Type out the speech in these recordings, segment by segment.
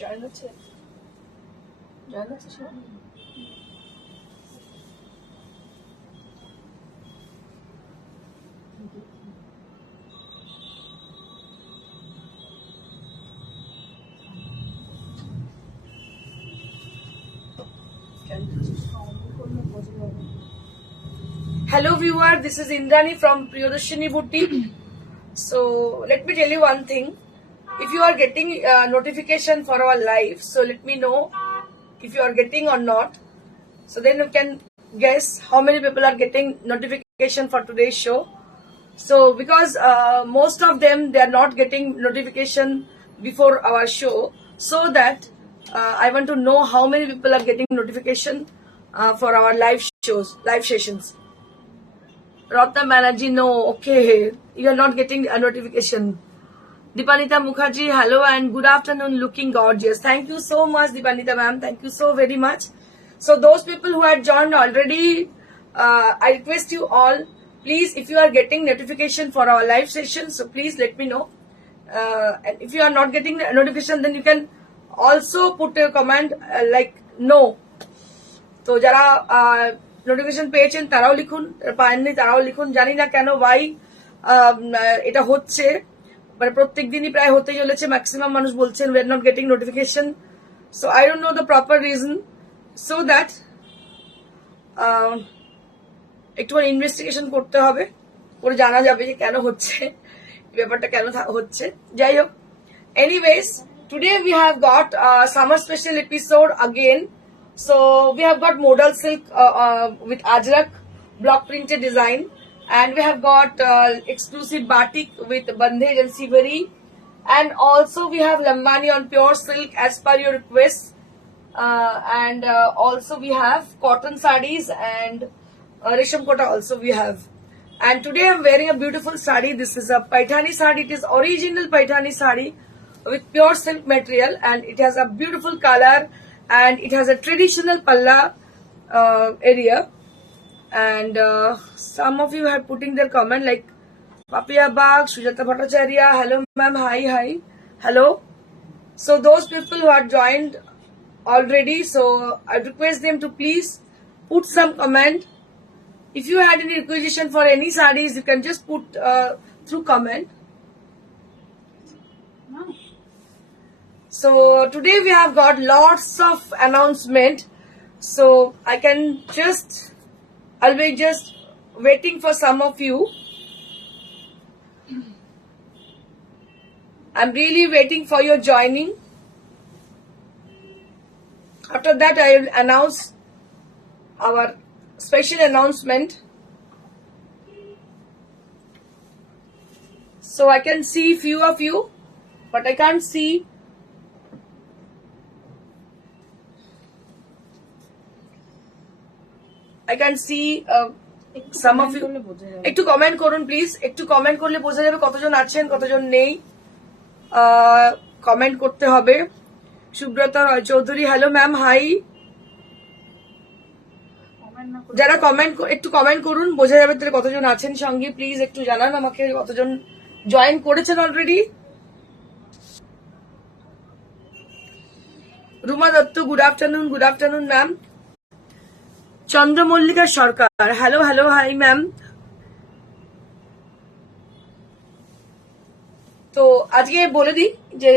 Join হচ্ছে সব। Hello viewer, this is Indrani from Priyadarshini Boutique. So let me tell you one thing. If you are getting notification for our live, so let me know if you are getting or not. So then you can guess how many people are getting notification for today's show. So because most of them, they are not getting notification before our show, so that I want to know how many people are getting notification for our live shows, live sessions. Ratna Banerjee, no, okay, you are not getting a notification. Dipanita Mukherjee, hello and good afternoon, looking gorgeous. Thank you so much, Dipanita ma'am. Thank you so very much. So those people who had joined already, I request you all, please, if you are getting notification for our live sessions, so please let me know. And if you are not getting the notification, then you can also put a comment like no. তো যারা notification পেয়েছেন তারাও লিখুন, পাননি তারাও লিখুন। জানি না কেন ওয়াই এটা হচ্ছে, মানে প্রত্যেক দিনই প্রায় হতে চলেছে। ম্যাক্সিমাম মানুষ বলছেন we are not getting notification. So I don't know the proper reason, so that একটুখানি ইনভেস্টিগেশন করতে হবে, করে জানা যাবে যে কেন হচ্ছে, ব্যাপারটা কেন হচ্ছে। যাই হোক, anyways, today we have got summer special episode again. So we have got modal silk with Ajrak block printed design, and we have got exclusive batik with bandhej and siveri, and also we have lambani on pure silk as per your request, and also we have cotton sarees and resham kota also we have. And today I'm wearing a beautiful saree. This is a Paithani saree. It is original Paithani saree with pure silk material, and it has a beautiful color, and it has a traditional palla area. And some of you have putting their comment like Papiya Bag, Sujata Bhattacharya, hello ma'am, hi, hello. So those people who are joined already, so I request them to please put some comment. If you had any requisition for any sarees, you can just put through comment. So today we have got lots of announcement, so I'll be just waiting for some of you. I'm really waiting for your joining. After that I will announce our special announcement. So I can see few of you, but I can't see some of you. একটু comment করুন please, একটু comment করলে বোঝা যাবে কতজন আছেন কতজন নেই। কমেন্ট করতে হবে। সুব্রতা রয় চৌধুরী, হ্যালো ম্যাম, হাই। যারা একটু কমেন্ট করুন, বোঝা যাবে তাহলে কতজন আছেন সঙ্গে। প্লিজ একটু জানান আমাকে কতজন জয়েন করেছেন already. Ruma Dutta, good afternoon ma'am. চন্দ্রমল্লিকা সরকার, হ্যালো হাই ম্যাম। তো আজকে বলে দিই যে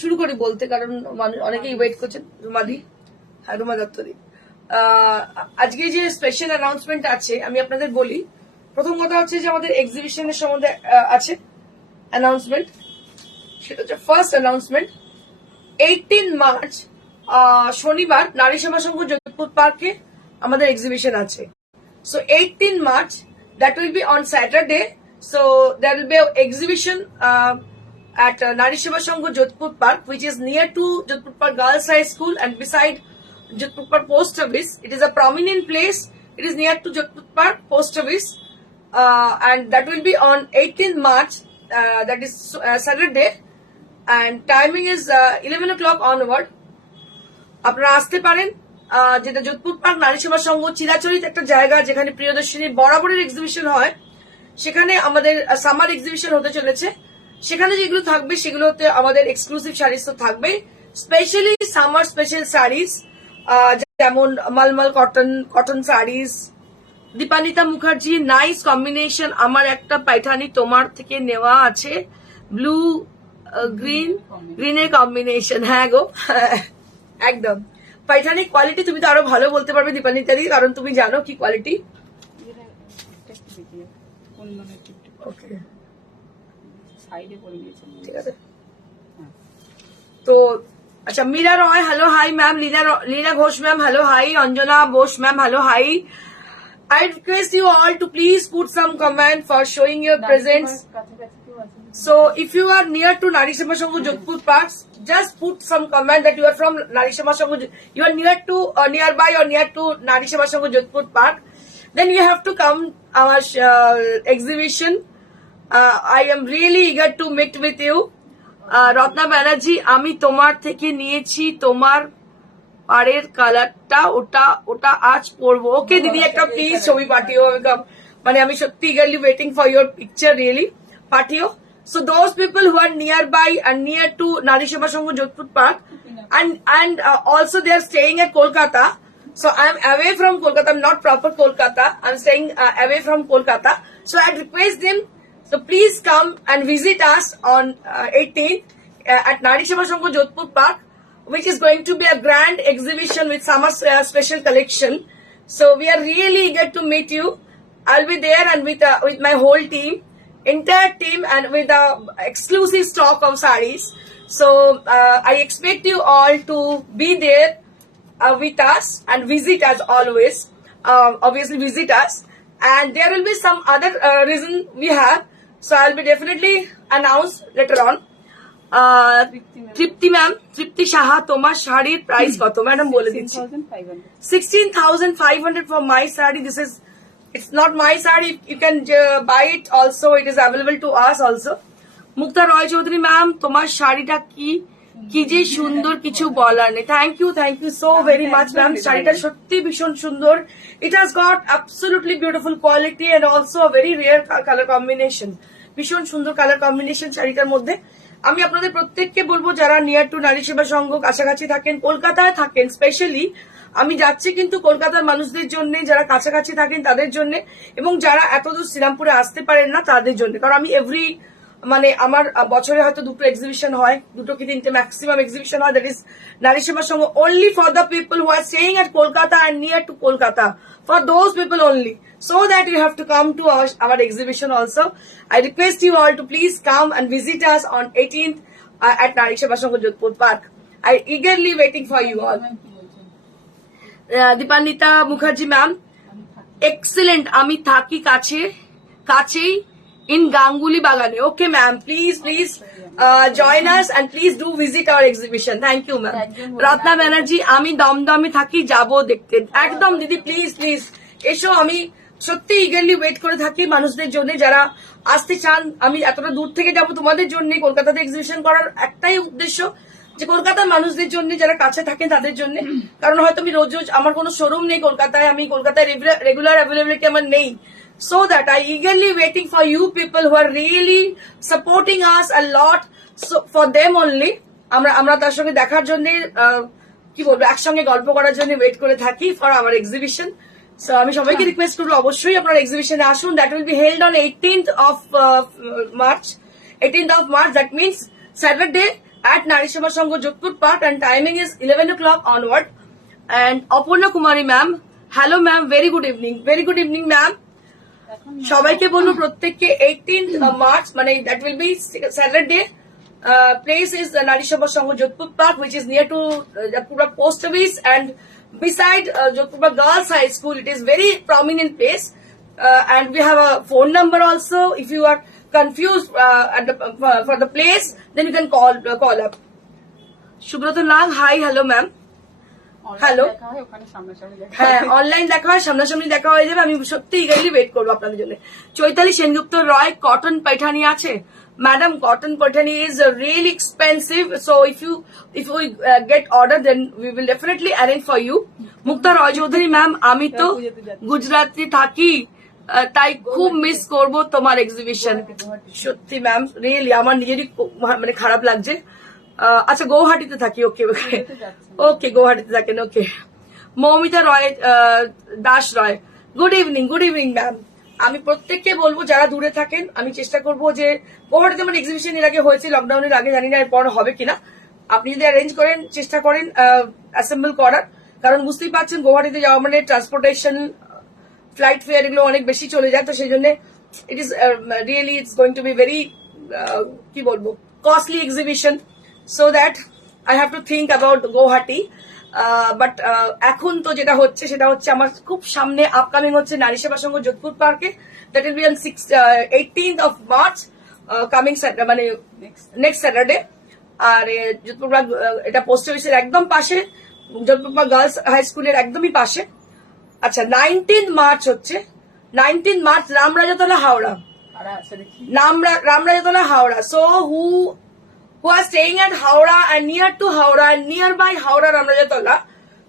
শুরু করি বলতে, কারণ মানুষ অনেকেই ওয়েট করছেন। রুমাদি, হ্যাঁ রুমা দত্তদি, আজকে যে স্পেশাল অ্যানাউন্সমেন্ট আছে আমি আপনাদের বলি। প্রথম কথা হচ্ছে যে আমাদের এক্সিবিশনের সম্বন্ধে আছে অ্যানাউন্সমেন্ট। সেটা হচ্ছে ফার্স্ট অ্যানাউন্সমেন্ট, 18 মার্চ শনিবার নারী সেবা সংঘ যোধপুর পার্কে আমাদের এক্সিবিশন আছে। So 18 March, that will be on Saturday. So there will be an exhibition at Nari Seva Sangha Jodhpur Park, which is near to Jodhpur Park Girls High School and beside Jodhpur Park Post Office. It is a prominent place. It is near to Jodhpur Park Post Office, and that will be on 18 March. That is Saturday, and timing is 11 o'clock onward. আপনারা আসতে পারেন। যেটা Jodhpur park নারী সেবা সংঘ চিরাচরিত একটা জায়গা, যেখানে প্রিয়দর্শিনী বরাবরের এক্সিবিশন হয়, সেখানে আমাদের সামার এক্সিবিশন হতে চলেছে। সেখানে যেগুলো থাকবে সেগুলোতে আমাদের এক্সক্লুসিভ শাড়িজ তো থাকবে, স্পেশালি সামার স্পেশাল শাড়িজ, যেমন mulmul cotton saris. Dipanita Mukherjee, nice combination. আমার একটা পাইঠানি তোমার থেকে নেওয়া আছে, ব্লু গ্রিনের কম্বিনেশন। হ্যাঁ গো, একদম পাইঠানি কোয়ালিটি তুমি তো আরো ভালো বলতে পারবে দীপানিতাদি, কারণ তুমি জানো কি কোয়ালিটি। ওকে, ঠিক আছে। তো আচ্ছা, Meera Roy, hello hi ma'am. Leena Ghosh ma'am, hello hi. Anjana Bose ma'am, hello hi. I request you all to please put some comment for showing your presence. So if you are near to Nari Shama Sangh Jodhpur Parks, just put some comment that you are from Nari Shama Sangh, you are near to nearby or near to Nari Shama Sangh Jodhpur Park. Then you have to come our exhibition. I am really eager to meet with you. Ratna Banerjee, আমি তোমার থেকে নিয়েছি তোমার পাড়ের কালারটা, ওটা আজ পরবো। ওকে দিদি, একটা প্লিজ ছবি পাঠিও। মানে আমি সত্যি eagerly waiting for your picture, really পাঠিও। So those people who are nearby and near to Nari Shama Sangh Jodhpur Park, and also they are staying at Kolkata. So I am away from Kolkata. I'm not proper Kolkata. I'm staying away from Kolkata. So I request them, so please come and visit us on 18th at Nari Shama Sangh Jodhpur Park, which is going to be a grand exhibition with summer special collection. So we are really eager to meet you. I'll be there and with my whole team, entire team, and with the exclusive stock of sarees. So I expect you all to be there with us and visit us always. Obviously visit us, and there will be some other reason we have. So I'll be definitely announced later on. Tripti ma'am, Tripti Saha, তোমার শাড়ির price কত madam বলে দিচ্ছি। 16,500 for my saree. It's not my saree, you can buy it also, it is available to us also. Mukta Roy Chowdhury ma'am, তোমার শাড়িটা কি যে সুন্দর, কিছু বলার নেই। Thank you so very much ma'am. শাড়িটা সত্যি ভীষণ সুন্দর। It has got absolutely beautiful quality and also very rare colour combination. ভীষণ সুন্দর কালার কম্বিনেশন শাড়িটার মধ্যে। আমি আপনাদের প্রত্যেককে বলবো, যারা নিয়ার টু নারী সেবা সংঘ কাছাকাছি থাকেন, কলকাতায় থাকেন স্পেশালি, আমি যাচ্ছি কিন্তু কলকাতার মানুষদের জন্য, যারা কাছাকাছি থাকেন তাদের জন্য, এবং যারা এতদূর শ্রীরামপুরে আসতে পারেন না তাদের জন্য। কারণ আমি মানে আমার বছরে হয়তো দুটো এক্সিবিশন হয়, দুটো কি তিনটে ম্যাক্সিমাম এক্সিবিশন হয়, দ্যাট ইজ নারী সেবা সংঘ only for the people who are staying at Kolkata and near to Kolkata, for those people only, so that you have to come to our exhibition also. I request you all to please come and visit us on 18th at Nari Sheba Sangh Jodhpur Park. I eagerly waiting for you all. Dipandita Mukherjee ma'am, excellent. আমি থাকি কাছেই in Ganguly Bagane. Okay ma'am, please join us and please do visit our exhibition. Thank you ma'am. Ratna Banerjee, আমি দমদমে থাকি, যাবো দেখতে। একদম দিদি, প্লিজ এসো। আমি সত্যি ইগারলি ওয়েট করে থাকি মানুষদের জন্য যারা আসতে চান। আমি এতটা দূর থেকে যাব তোমাদের জন্য, কলকাতাতে এক্সিবিশন করার একটাই উদ্দেশ্য, যে কলকাতার মানুষদের জন্য, যারা কাছে থাকেন তাদের জন্য। কারণ হয়তো আমি রোজ আমার কোনো শোরুম নেই কলকাতায়, আমি কলকাতায় রেগুলার অ্যাভেলেবিলিটি আমার নেই। So that I eagerly waiting for you people who are really supporting us a lot. So for them only, আমরা তার সঙ্গে দেখার জন্য, কি বলবো, একসঙ্গে গল্প করার জন্য ওয়েট করে থাকি for our exhibition. So আমি সবাইকে রিকোয়েস্ট করবো, অবশ্যই আপনারা এক্সিবিশনে আসুন। That will be held on 18th of March. 18th of March, that means Saturday at Nari Sheba Sangh Jodhpur Park, and timing is 11 o'clock onward. And Apurna Kumari ma'am, hello ma'am, very good evening ma'am. সবাইকে বলবো প্রত্যেককে 18th March, মানে that will be Saturday. Place is Nari Sheba Sangh Jodhpur Park, which is near to Jodhpur Post Office and beside Jodhpur Girls High School. It is very prominent place, and we have a phone number also. If you are confused for the place, then you can call up. Subrata Nag, hi, hello ma'am. Hello, হ্যাঁ online দেখা হয়, সামনাসামনি দেখা হয়ে যাবে। আমি সত্যি eagerly wait করবো আপনাদের জন্য। চৈতালি সেনগুপ্ত রয়, কটন পাইঠানি আছে madam? Cotton paithani is really expensive, so if you get order then we will definitely arrange for you. Mukta Roy Chowdhury ma'am, আমি তো গুজরাটে থাকি, তাই খুব মিস করব তোমার এক্সিবিশন। সত্যি ম্যাম, রিয়েলি আমার নিজেরই মানে খারাপ লাগছে। আচ্ছা, গৌহাটিতে থাকি। ওকে ওকে ওকে, গৌহাটিতে থাকেন। Okay, Moumita Roy Das Roy, good evening. Good evening ma'am. আমি প্রত্যেককে বলবো যারা দূরে থাকেন, আমি চেষ্টা করবো যে গৌহাটিতে আমার এক্সিবিশন এর আগে হয়েছে, লকডাউনের আগে, জানি না এরপর হবে কিনা। আপনি যদি অ্যারেঞ্জ করেন, চেষ্টা করেন অ্যাসেম্বল করার, কারণ বুঝতেই পারছেন গৌহাটিতে যাওয়া মানে ট্রান্সপোর্টেশন, ফ্লাইট ফেয়ার এগুলো অনেক বেশি চলে যায়। তো সেই জন্য it is really it's going to be very কি বলবো costly exhibition, so that I have to think about Gauhati. But এখন তো যেটা হচ্ছে সেটা হচ্ছে আমার খুব সামনে আপকামিং হচ্ছে নারী সেবা সংঘ যোধপুর পার্কে, that will be on 18th of March, coming মানে নেক্সট স্যাটারডে। আর যোধপুর পার্ক এটা পোস্ট অফিসের একদম পাশে, যোধপুর পার্ক গার্লস হাই স্কুলের একদমই পাশে। আচ্ছা, 19 মার্চ হচ্ছে, 19 March Ramrajatala Howrah, Ramrajatala Howrah. So who are staying at Howrah and near to Howrah and nearby Howrah Ramrajatola,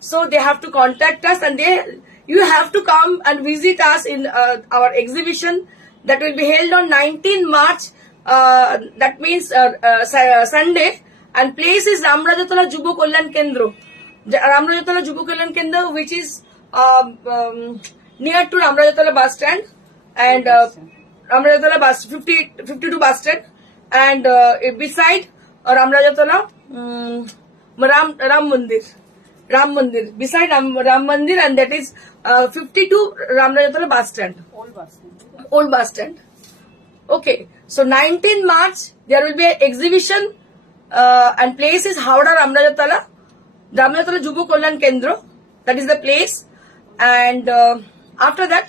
so they have to contact us and you have to come and visit us in our exhibition that will be held on 19 March. That means Sunday, and place is Ramrajatola Jubo Kalyan Kendra. Ramrajatola Jubo Kalyan Kendra, which is near to Ramrajatola bus stand and Ramrajatola bus 52 bus stand, and beside Ramrajatola Ram Mandir, beside Ram Mandir, and that is 52 Ramrajatola bus stand, old bus stand. Okay, so 19 March there will be an exhibition, and place is Howrah Ramrajatola Jubo Kalyan Kendra, that is the place. And after that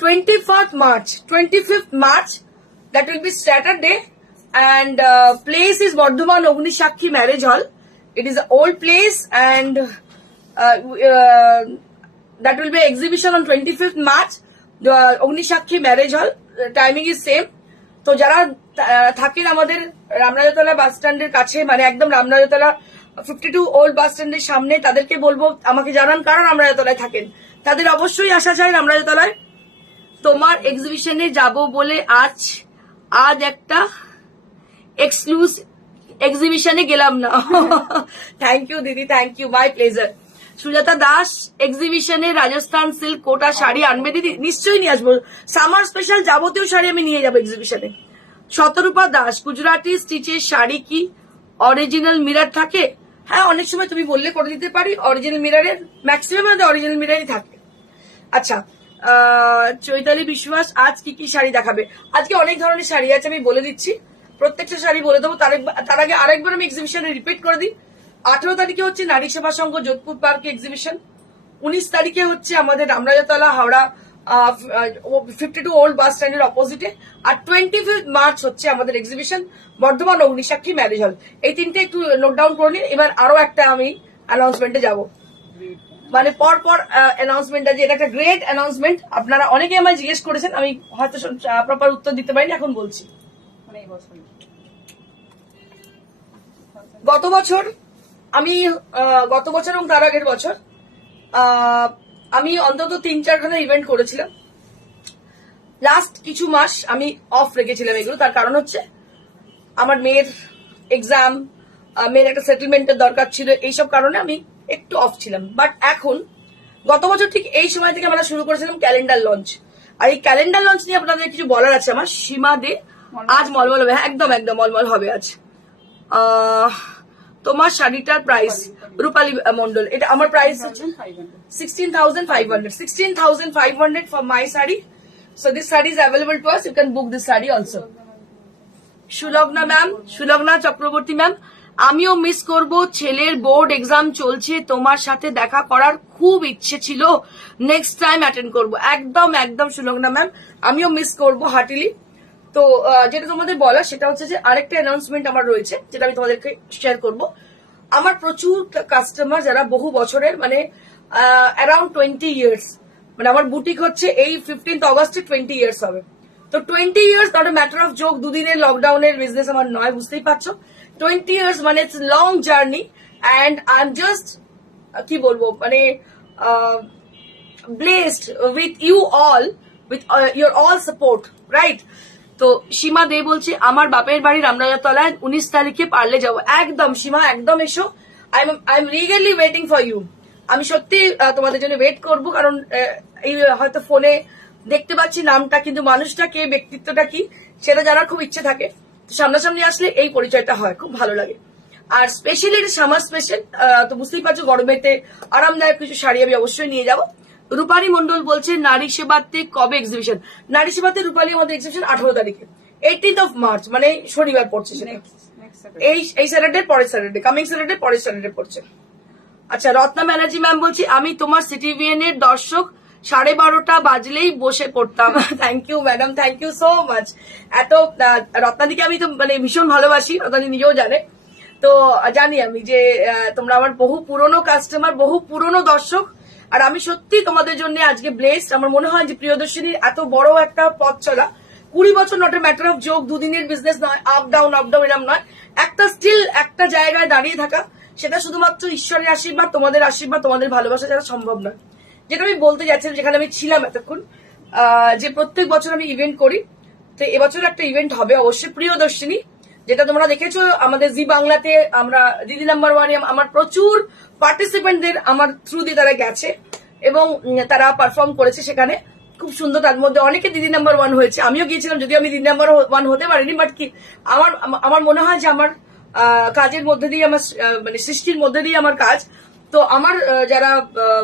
25th March, that will be Saturday, and place is Bardhaman Ognishakhi Marriage Hall. It is an old place, and that will be exhibition on 25th March, the Ognishakhi Marriage Hall. Timing is same. তো যারা থাকেন আমাদের রামরাজাতলা বাস স্ট্যান্ডের কাছে, মানে একদম Ramrajatala 52 old বাস স্ট্যান্ডের সামনে, তাদেরকে বলবো আমাকে জানান কারণ রামরাজাতলায় থাকেন, তাদের অবশ্যই আসা চাই রামরাজাতলায়। তোমার এক্সিবিশনে যাব বলে আজ একটা এক্সক্লুসিভ এক্সিবিশনে গেলাম না। থ্যাংক ইউ দিদি, thank you, my pleasure. Sujata Das, এক্সিবিশনে রাজস্থান সিল্ক কোটা শাড়ি আনবে দিদি? নিশ্চয়ই নিয়ে আসবো, সামার স্পেশাল যাবতীয় শাড়ি আমি নিয়ে যাবো এক্সিবিশনে। শতরূপা দাস, গুজরাটি স্টিচের শাড়ি কি অরিজিনাল মিরর থাকে? হ্যাঁ, অনেক সময় তুমি বললে করে দিতে পারি। অরিজিনাল মিররের ম্যাক্সিমাম আমাদের অরিজিনাল মিররই থাকে। আচ্ছা, চৈতালি বিশ্বাস, আজ কি কি শাড়ি দেখাবে? আজকে অনেক ধরনের শাড়ি আছে, আমি বলে দিচ্ছি, প্রত্যেকটা শাড়ি বলে দেবো। তার আগে আরেকবার আমি এক্সিবিশনে রিপিট করে দিই। 18 তারিখে হচ্ছে নারী সেবা সংঘ যোধপুর পার্কে এক্সিবিশন। 19 তারিখে হচ্ছে আমাদের রামরাজাতলা হাওড়া 52 ওল্ড বাস স্ট্যান্ডের অপোজিটে। আর 25th মার্চ হচ্ছে আমাদের এক্সিবিশন বর্ধমান অগ্নিসাক্ষী ম্যারেজ হল। এই তিনটে একটু নোট ডাউন করে নিন। এবার আরো একটা আমি অ্যানাউন্সমেন্টে যাব, মানে পর অ্যানাউন্সমেন্ট আছে। এটা একটা গ্রেট অ্যানাউন্সমেন্ট। আপনারা অনেকে আমায় জিজ্ঞেস করেছেন, আমি হয়তো প্রপার উত্তর দিতে পারিনি, এখন বলছি। গত বছর এবং তার আগের বছর আমি অন্তত 3-4খানা ইভেন্ট করেছিলাম। লাস্ট কিছু মাস আমি অফ রেখেছিলাম এগুলো, তার কারণ হচ্ছে আমার মেয়ের এক্সাম, মেয়ের একটা সেটেলমেন্টের দরকার ছিল, এইসব কারণে আমি একটু অফ ছিলাম। বাট এখন গত বছর ঠিক এই সময় থেকে আমরা শুরু করেছিলাম ক্যালেন্ডার লঞ্চ। আর এই ক্যালেন্ডার লঞ্চ নিয়ে আপনাদের কিছু বলার আছে আমার। সীমা দে, আজ মলমল হবে। একদম মলমল হবে আজ। তোমার শাড়িটার প্রাইস, রূপালী মন্ডল, এটা আমার প্রাইস হচ্ছে 16,500 for my saree. So this saree is available to us. You can book this saree also. Sulagna ma'am, Sulagna Chakraborty ma'am, আমিও মিস করব। ছেলের বোর্ড এক্সাম চলছে, তোমার সাথে দেখা করার খুব ইচ্ছে ছিল, নেক্সট টাইম অ্যাটেন্ড করব। একদম সুলগ্না ম্যাম, আমিও মিস করব হার্টিলি। তো যেটা তোমাদের বলা সেটা হচ্ছে যে আরেকটা অ্যানাউন্সমেন্ট আমার রয়েছে, যেটা আমি তোমাদেরকে শেয়ার করব। আমার প্রচুর কাস্টমার যারা বহু বছরের, মানে অ্যারাউন্ড 20 ইয়ার্স, মানে আমার বুটিক হচ্ছে এই 15th অগস্টে 20 ইয়ার্স হবে। তো 20 years not a matter of joke, দুদিনের লকডাউনের বিজনেস আমার নয়, বুঝতেই পারছো। 20 ইয়ার্স মানে it's long journey, and I am just কি বলবো, মানে blessed with you all with your all support, right? তো সীমা দে বলছে আমার বাপের বাড়ি রামরাজাতলায় 19 তারিখে পারলে যাবো। একদম সীমা, একদম এসো। I am regularly waiting for you. আমি সত্যি তোমাদের জন্য ওয়েট করবো, কারণ এই হয়তো ফোনে দেখতে পাচ্ছি নামটা, কিন্তু মানুষটা কে, ব্যক্তিত্বটা কি, সেটা জানার খুব ইচ্ছে থাকে। তো সামনাসামনি আসলে এই পরিচয়টা হয়, খুব ভালো লাগে। আর স্পেশালি এটা সামার স্পেশাল, তো বুঝতেই পারছো গরমেতে আরামদায়ক কিছু শাড়ি আমি অবশ্যই নিয়ে যাবো। রূপালী মন্ডল বলছে নারী সেবাতে কবে এক্সিবিশন? নারী সেবাতে রূপালী আমাদের এক্সিবিশন 18 তারিখে, 18th মার্চ, মানে শনিবার পড়ছে সেটা। এই স্যাটারডে, পরের স্যাটারডে, কামিং স্যাটারডে, পরের স্যাটারডে পড়ছে। আচ্ছা, রত্না ব্যানার্জি ম্যাম বলছি আমি তোমার সিটিভিএন এর দর্শক, 12:30 বাজলেই বসে পড়তাম। Thank you madam, thank you so much. এত রত্নাদিকে আমি তো মানে ভীষণ ভালোবাসি, রত্নাদি নিজেও জানে। তো জানি আমি যে তোমরা আমার বহু পুরনো কাস্টমার, বহু পুরনো দর্শক। আর আমি সত্যি তোমাদের জন্য আজকে ব্লেসড। আমার মনে হয় যে প্রিয়দর্শিনীর এত বড় একটা পথ চলা, 20 বছর not a matter of joke, দুদিনের বিজনেস নয়, আপ ডাউন এরম নয়, একটা স্টিল একটা জায়গায় দাঁড়িয়ে থাকা, সেটা শুধুমাত্র ঈশ্বরের আশীর্বাদ, তোমাদের আশীর্বাদ, তোমাদের ভালোবাসা যারা সম্ভব নয়। যেটা আমি বলতে যাচ্ছিলাম, যেখানে আমি ছিলাম এতক্ষণ, যে প্রত্যেক বছর আমি ইভেন্ট করি, তো এবছর একটা ইভেন্ট হবে অবশ্যই প্রিয়দর্শিনী, যেটা তোমরা দেখেছো আমাদের জি বাংলাতে। আমরা দিদি নাম্বার ওয়ানে আমার প্রচুর পার্টিসিপেন্টদের আমার থ্রু দিয়ে তারা গেছে এবং তারা পারফর্ম করেছে সেখানে, খুব সুন্দর। তার মধ্যে অনেকে দিদি নাম্বার 1 হয়েছে, আমিও গিয়েছিলাম, যদিও আমি দিদি নাম্বার 1 হতে পারিনি, বাট কি আমার মনে হয় যে আমার কাজের মধ্যে দিয়ে, আমার মানে সৃষ্টির মধ্যে দিয়ে আমার কাজ। তো আমার যারা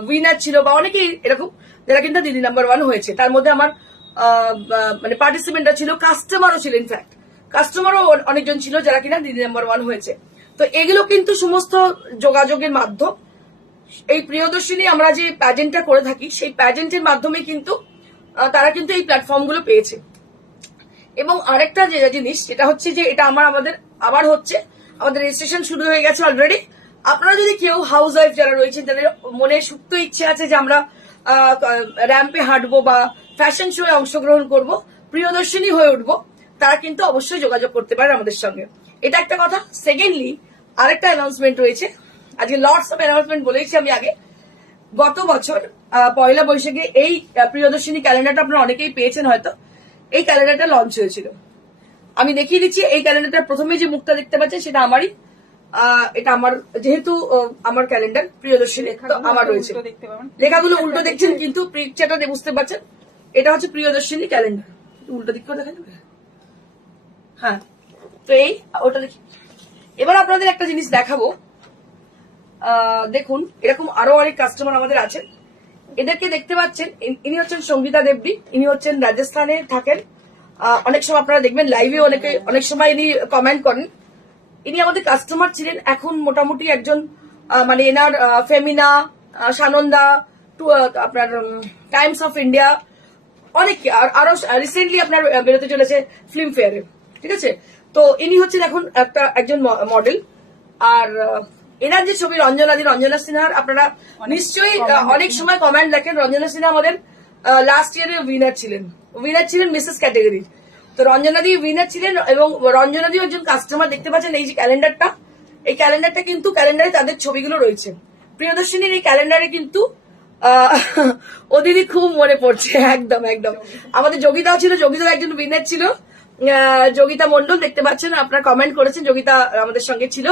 উইনার ছিল বা অনেকেই এরকম যারা কিন্তু দিদি নাম্বার 1 হয়েছে, তার মধ্যে আমার মানে পার্টিসিপেন্টরা ছিল, কাস্টমারও ছিল, ইনফ্যাক্ট কাস্টমারও অনেকজন ছিল যারা কিনা দিদি নাম্বার 1 হয়েছে। তো এগুলো কিন্তু সমস্ত যোগাযোগের মাধ্যম। এই প্রিয়দর্শিনী আমরা যে প্যাজেন্টটা করে থাকি, সেই প্যাজেন্টের মাধ্যমে কিন্তু তারা কিন্তু এই প্ল্যাটফর্মগুলো পেয়েছে। এবং আরেকটা যে জিনিস, যেটা হচ্ছে যে এটা আমাদের আবার হচ্ছে, আমাদের রেজিস্ট্রেশন শুরু হয়ে গেছে অলরেডি। আপনারা যদি কেউ হাউস ওয়াইফ যারা রয়েছেন, যাদের মনে সুপ্ত ইচ্ছে আছে যে আমরা র্যাম্পে হাঁটবো বা ফ্যাশন শোয়ে অংশগ্রহণ করব, প্রিয়দর্শিনী হয়ে উঠবো, তারা কিন্তু অবশ্যই যোগাযোগ করতে পারে আমাদের সঙ্গে। এটা একটা কথা। সেকেন্ডলি আরেকটা অ্যানাউন্সমেন্ট রয়েছে, আজকে লটস অফ অ্যানাউন্সমেন্ট বলেছি আমি আগে। গত বছর পয়লা বৈশাখে এই প্রিয়দর্শিনী ক্যালেন্ডারটা আপনারা অনেকেই পেয়েছেন হয়তো, এই ক্যালেন্ডারটা লঞ্চ হয়েছিল। আমি দেখিয়ে দিচ্ছি, এই ক্যালেন্ডারটার প্রথমে যে মুখটা দেখতে পাচ্ছেন সেটা আমারই। এটা আমার, যেহেতু আমার ক্যালেন্ডার প্রিয়দর্শিনী, তো আমার রয়েছে, লেখাগুলো উল্টো দেখছেন কিন্তু পিকচারটা বুঝতে পারছেন, এটা হচ্ছে প্রিয়দর্শিনী ক্যালেন্ডার। উল্টো দিক করে দেখা যাবে, হ্যাঁ। তো এই ওটা দেখি। এবার আপনাদের একটা জিনিস দেখাবো, দেখুন এরকম আরো অনেক কাস্টমার আমাদের আছেন। এদেরকে দেখতে পাচ্ছেন, ইনি হচ্ছেন সঙ্গীতা দেবী, ইনি হচ্ছেন রাজস্থানে থাকেন। অনেক সময় আপনারা দেখবেন লাইভে অনেক সময় ইনি কমেন্ট করেন। ইনি আমাদের কাস্টমার ছিলেন, এখন মোটামুটি একজন মানে এনার ফেমিনা, সানন্দা, আপনার টাইমস অফ ইন্ডিয়া, অনেক আরো রিসেন্টলি আপনার বেরোতে চলেছে ফিল্ম ফেয়ারে, ঠিক আছে। তো ইনি হচ্ছেন এখন একজন মডেল। আর এনার যে ছবি রঞ্জনা সিনহার, আপনারা নিশ্চয়ই অনেক সময় কমেন্ট দেখেন। রঞ্জনা সিনহা আমাদের লাস্ট ইয়ারে উইনার ছিলেন মিসেস ক্যাটাগরি। তো রঞ্জনাদি উইনার ছিলেন, এবং রঞ্জনাদিও একজন কাস্টমার। দেখতে পাচ্ছেন এই যে ক্যালেন্ডারটা, এই ক্যালেন্ডারটা কিন্তু ক্যালেন্ডারে তাদের ছবিগুলো রয়েছে। প্রিয়দর্শিনীর এই ক্যালেন্ডারে কিন্তু ওদেরই খুব মনে পড়ছে, একদম একদম। আমাদের যোগিতাও ছিল, যোগিতাও একজন উইনার ছিল, যোগিতা মন্ডল। দেখতে পাচ্ছেন, আপনারা কমেন্ট করেছেন, যোগিতা আমাদের সঙ্গে ছিল,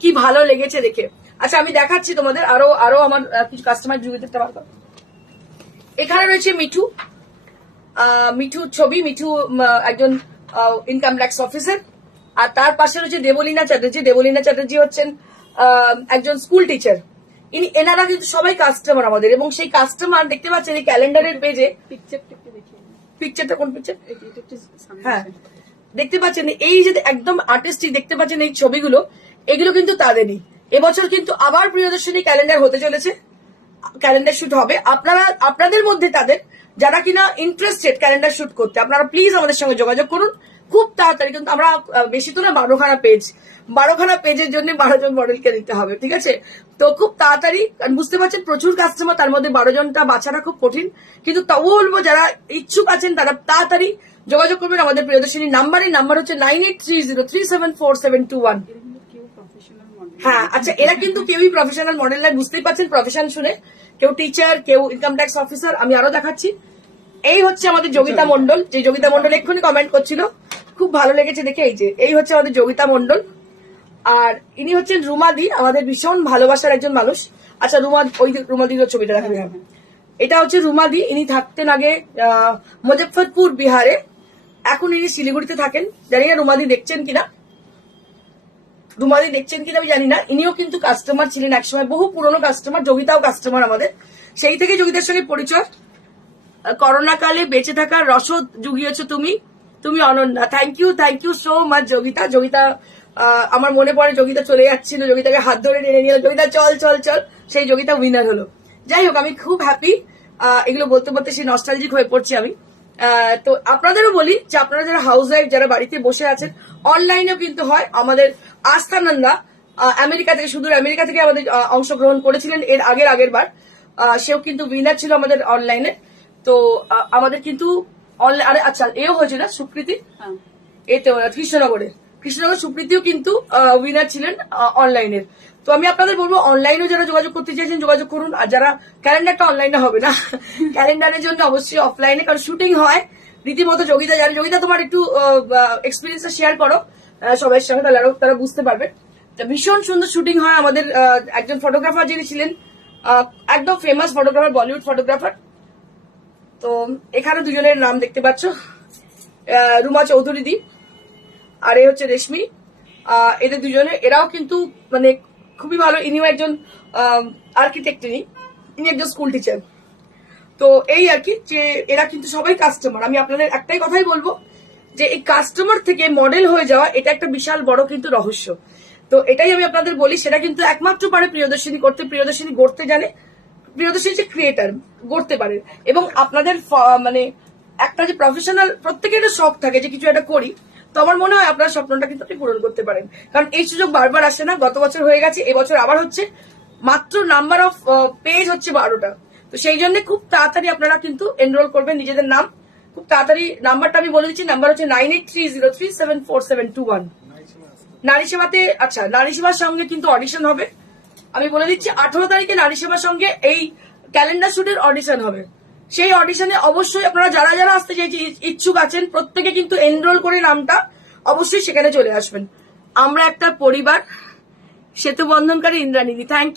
কি ভালো লেগেছে দেখে। আচ্ছা, আমি দেখাচ্ছি তোমাদের আরো আমার কিছু কাস্টমার যোগিতা বার করো। এখানে রয়েছে মিঠুর ছবি। মিঠু একজন ইনকাম ট্যাক্স অফিসার। আর তার পাশে রয়েছে দেবলীনা চ্যাটার্জি হচ্ছেন একজন স্কুল টিচার। এনারা কিন্তু সবাই কাস্টমার আমাদের, এবং সেই কাস্টমার দেখতে পাচ্ছেন এই ক্যালেন্ডারের পেজে। পিকচারটা কোন পিকচার? হ্যাঁ, দেখতে পাচ্ছেন এই যে একদম আর্টিস্টিক দেখতে পাচ্ছেন এই ছবিগুলো, এগুলো কিন্তু তাদেরই। এবছর কিন্তু আবার প্রিয়দর্শিনী ক্যালেন্ডার হতে চলেছে, ক্যালেন্ডার শুট হবে। আপনাদের মধ্যে তাদের যারা কিনা ইন্টারেস্টেড ক্যালেন্ডার শুট করতে, আপনারা প্লিজ আমাদের সঙ্গে যোগাযোগ করুন খুব তাড়াতাড়ি। কিন্তু আমরা বেশি তো না, 12খানা পেজের জন্য 12 জন মডেলকে দিতে হবে, ঠিক আছে। তো খুব তাড়াতাড়ি, কারণ বুঝতে পারছেন প্রচুর কাস্টমার, তার মধ্যে 12 জনটা বাছাটা খুব কঠিন। কিন্তু তাও বলবো যারা ইচ্ছুক আছেন তারা তাড়াতাড়ি যোগাযোগ করবেন আমাদের প্রিয়দর্শিনীর নাম্বার হচ্ছে 9830374721। হ্যাঁ, আচ্ছা, এরা কিন্তু কেউই প্রফেশনাল মডেল নয়, বুঝতেই পারছেন প্রফেশন শুনে। কেউ টিচার, কেউ ইনকাম ট্যাক্স অফিসার। আমি আরো দেখাচ্ছি, এই হচ্ছে আমাদের যোগিতা মন্ডল, যে যোগিতা মন্ডল এক্ষুনি কমেন্ট করছিল, খুব ভালো লেগেছে দেখে। এই হচ্ছে আমাদের যোগিতা মন্ডল। আর ইনি হচ্ছেন রুমাদি, আমাদের ভীষণ ভালোবাসার একজন মানুষ। আচ্ছা ওই রুমাদির ছবিটা দেখা যাবে। এটা হচ্ছে রুমাদি, ইনি থাকতেন আগে মুজফ্ফরপুর বিহারে, এখন ইনি শিলিগুড়িতে থাকেন। জানি না রুমাদি দেখছেন কিনা, আমি জানি না। ইনিও কিন্তু কাস্টমার ছিলেন একসময়, বহু পুরনো কাস্টমার, যোগিতাও কাস্টমার আমাদের। সেই থেকে যোগিতার সঙ্গে পরিচয়। করোনা কালে বেঁচে থাকার রসদ জুগিয়েছ তুমি Ananya. Thank you so much Yogita. Yogita আমার মনে পড়ে যোগিতা চলে যাচ্ছিল, যোগিতাকে হাত ধরে টেনে নিয়ে যোগিতা চল চল চল, সেই যোগিতা উইনার হলো। যাই হোক, আমি খুব হ্যাপি। এগুলো বলতে বলতে সেই নস্টালজিক হয়ে পড়ছি আমি। তো আপনাদেরও বলি যে আপনারা যারা হাউস ওয়াইফ, যারা বাড়িতে বসে আছেন, অনলাইনেও কিন্তু হয়। আমাদের আস্থা নন্দা আমেরিকা থেকে, সুদূর আমেরিকা থেকে আমাদের অংশগ্রহণ করেছিলেন এর আগের বার। সেও কিন্তু উইনার ছিল আমাদের অনলাইনে। তো আমাদের কিন্তু অনলাইন, আচ্ছা এও হয়েছে না সুকৃতি, এতে কৃষ্ণনগর সুপ্রীতিও কিন্তু উইনার ছিলেন অনলাইনের। তো আমি আপনাদের বলবো অনলাইনেও যারা যোগাযোগ করতে চাইছেন যোগাযোগ করুন। আর যারা ক্যালেন্ডারটা অনলাইনে হবে না, ক্যালেন্ডারের জন্য অবশ্যই অফলাইনে, কারণ শুটিং হয় রীতিমতো। যোগিতা জানে, যোগিতা তোমার একটু এক্সপিরিয়েন্সটা শেয়ার করো সবার সঙ্গে, তাহলে তারা বুঝতে পারবে। ভীষণ সুন্দর শুটিং হয় আমাদের। একজন ফটোগ্রাফার যিনি ছিলেন, একদম ফেমাস ফটোগ্রাফার, বলিউড ফটোগ্রাফার। তো এখানে দুজনের নাম দেখতে পাচ্ছ, রুমা চৌধুরী দি আর এ হচ্ছে রেশমি। এদের দুজনে, এরাও কিন্তু মানে খুবই ভালো। ইনিও একজন আর্কিটেক্ট, ইনি একজন স্কুল টিচার। তো এই আর কি, যে এরা কিন্তু সবাই কাস্টমার। আমি আপনাদের একটাই কথাই বলবো যে এই কাস্টমার থেকে মডেল হয়ে যাওয়া, এটা একটা বিশাল বড় কিন্তু রহস্য। তো এটাই আমি আপনাদের বলি, সেটা কিন্তু একমাত্র পারে প্রিয়দর্শিনী করতে। প্রিয়দর্শিনী গড়তে জানে, প্রিয়দর্শিনী যে ক্রিয়েটার, গড়তে পারে। এবং আপনাদের মানে একটা যে প্রফেশনাল, প্রত্যেকের একটা শখ থাকে যে কিছু একটা করি। তো আমার মনে হয় আপনার স্বপ্নটা কিন্তু আপনি পূরণ করতে পারেন, কারণ এই সুযোগ বারবার আসে না। গত বছর হয়ে গেছে, এবছর আবার হচ্ছে। মাত্র নাম্বার অফ পেজ হচ্ছে 12টা। তো সেই জন্য খুব তাড়াতাড়ি আপনারা কিন্তু এনরোল করবেন নিজেদের নাম। খুব তাড়াতাড়ি নাম্বারটা আমি বলে দিচ্ছি, নাম্বার হচ্ছে 9830374721। নারী সেবাতে, আচ্ছা নারী সেবার সঙ্গে কিন্তু অডিশন হবে। আমি বলে দিচ্ছি 18 তারিখে নারী সেবার সঙ্গে এই ক্যালেন্ডার শুটের অডিশন হবে। সেই অডিশনে অবশ্যই আপনারা যারা যারা আসতে চাইছে ইচ্ছুক আছেন, প্রত্যেকে কিন্তু এনরোল করে নামটা অবশ্যই সেখানে চলে আসবেন। আমরা একটা পরিবার, সেতু বন্ধনকারী Indrani. Thank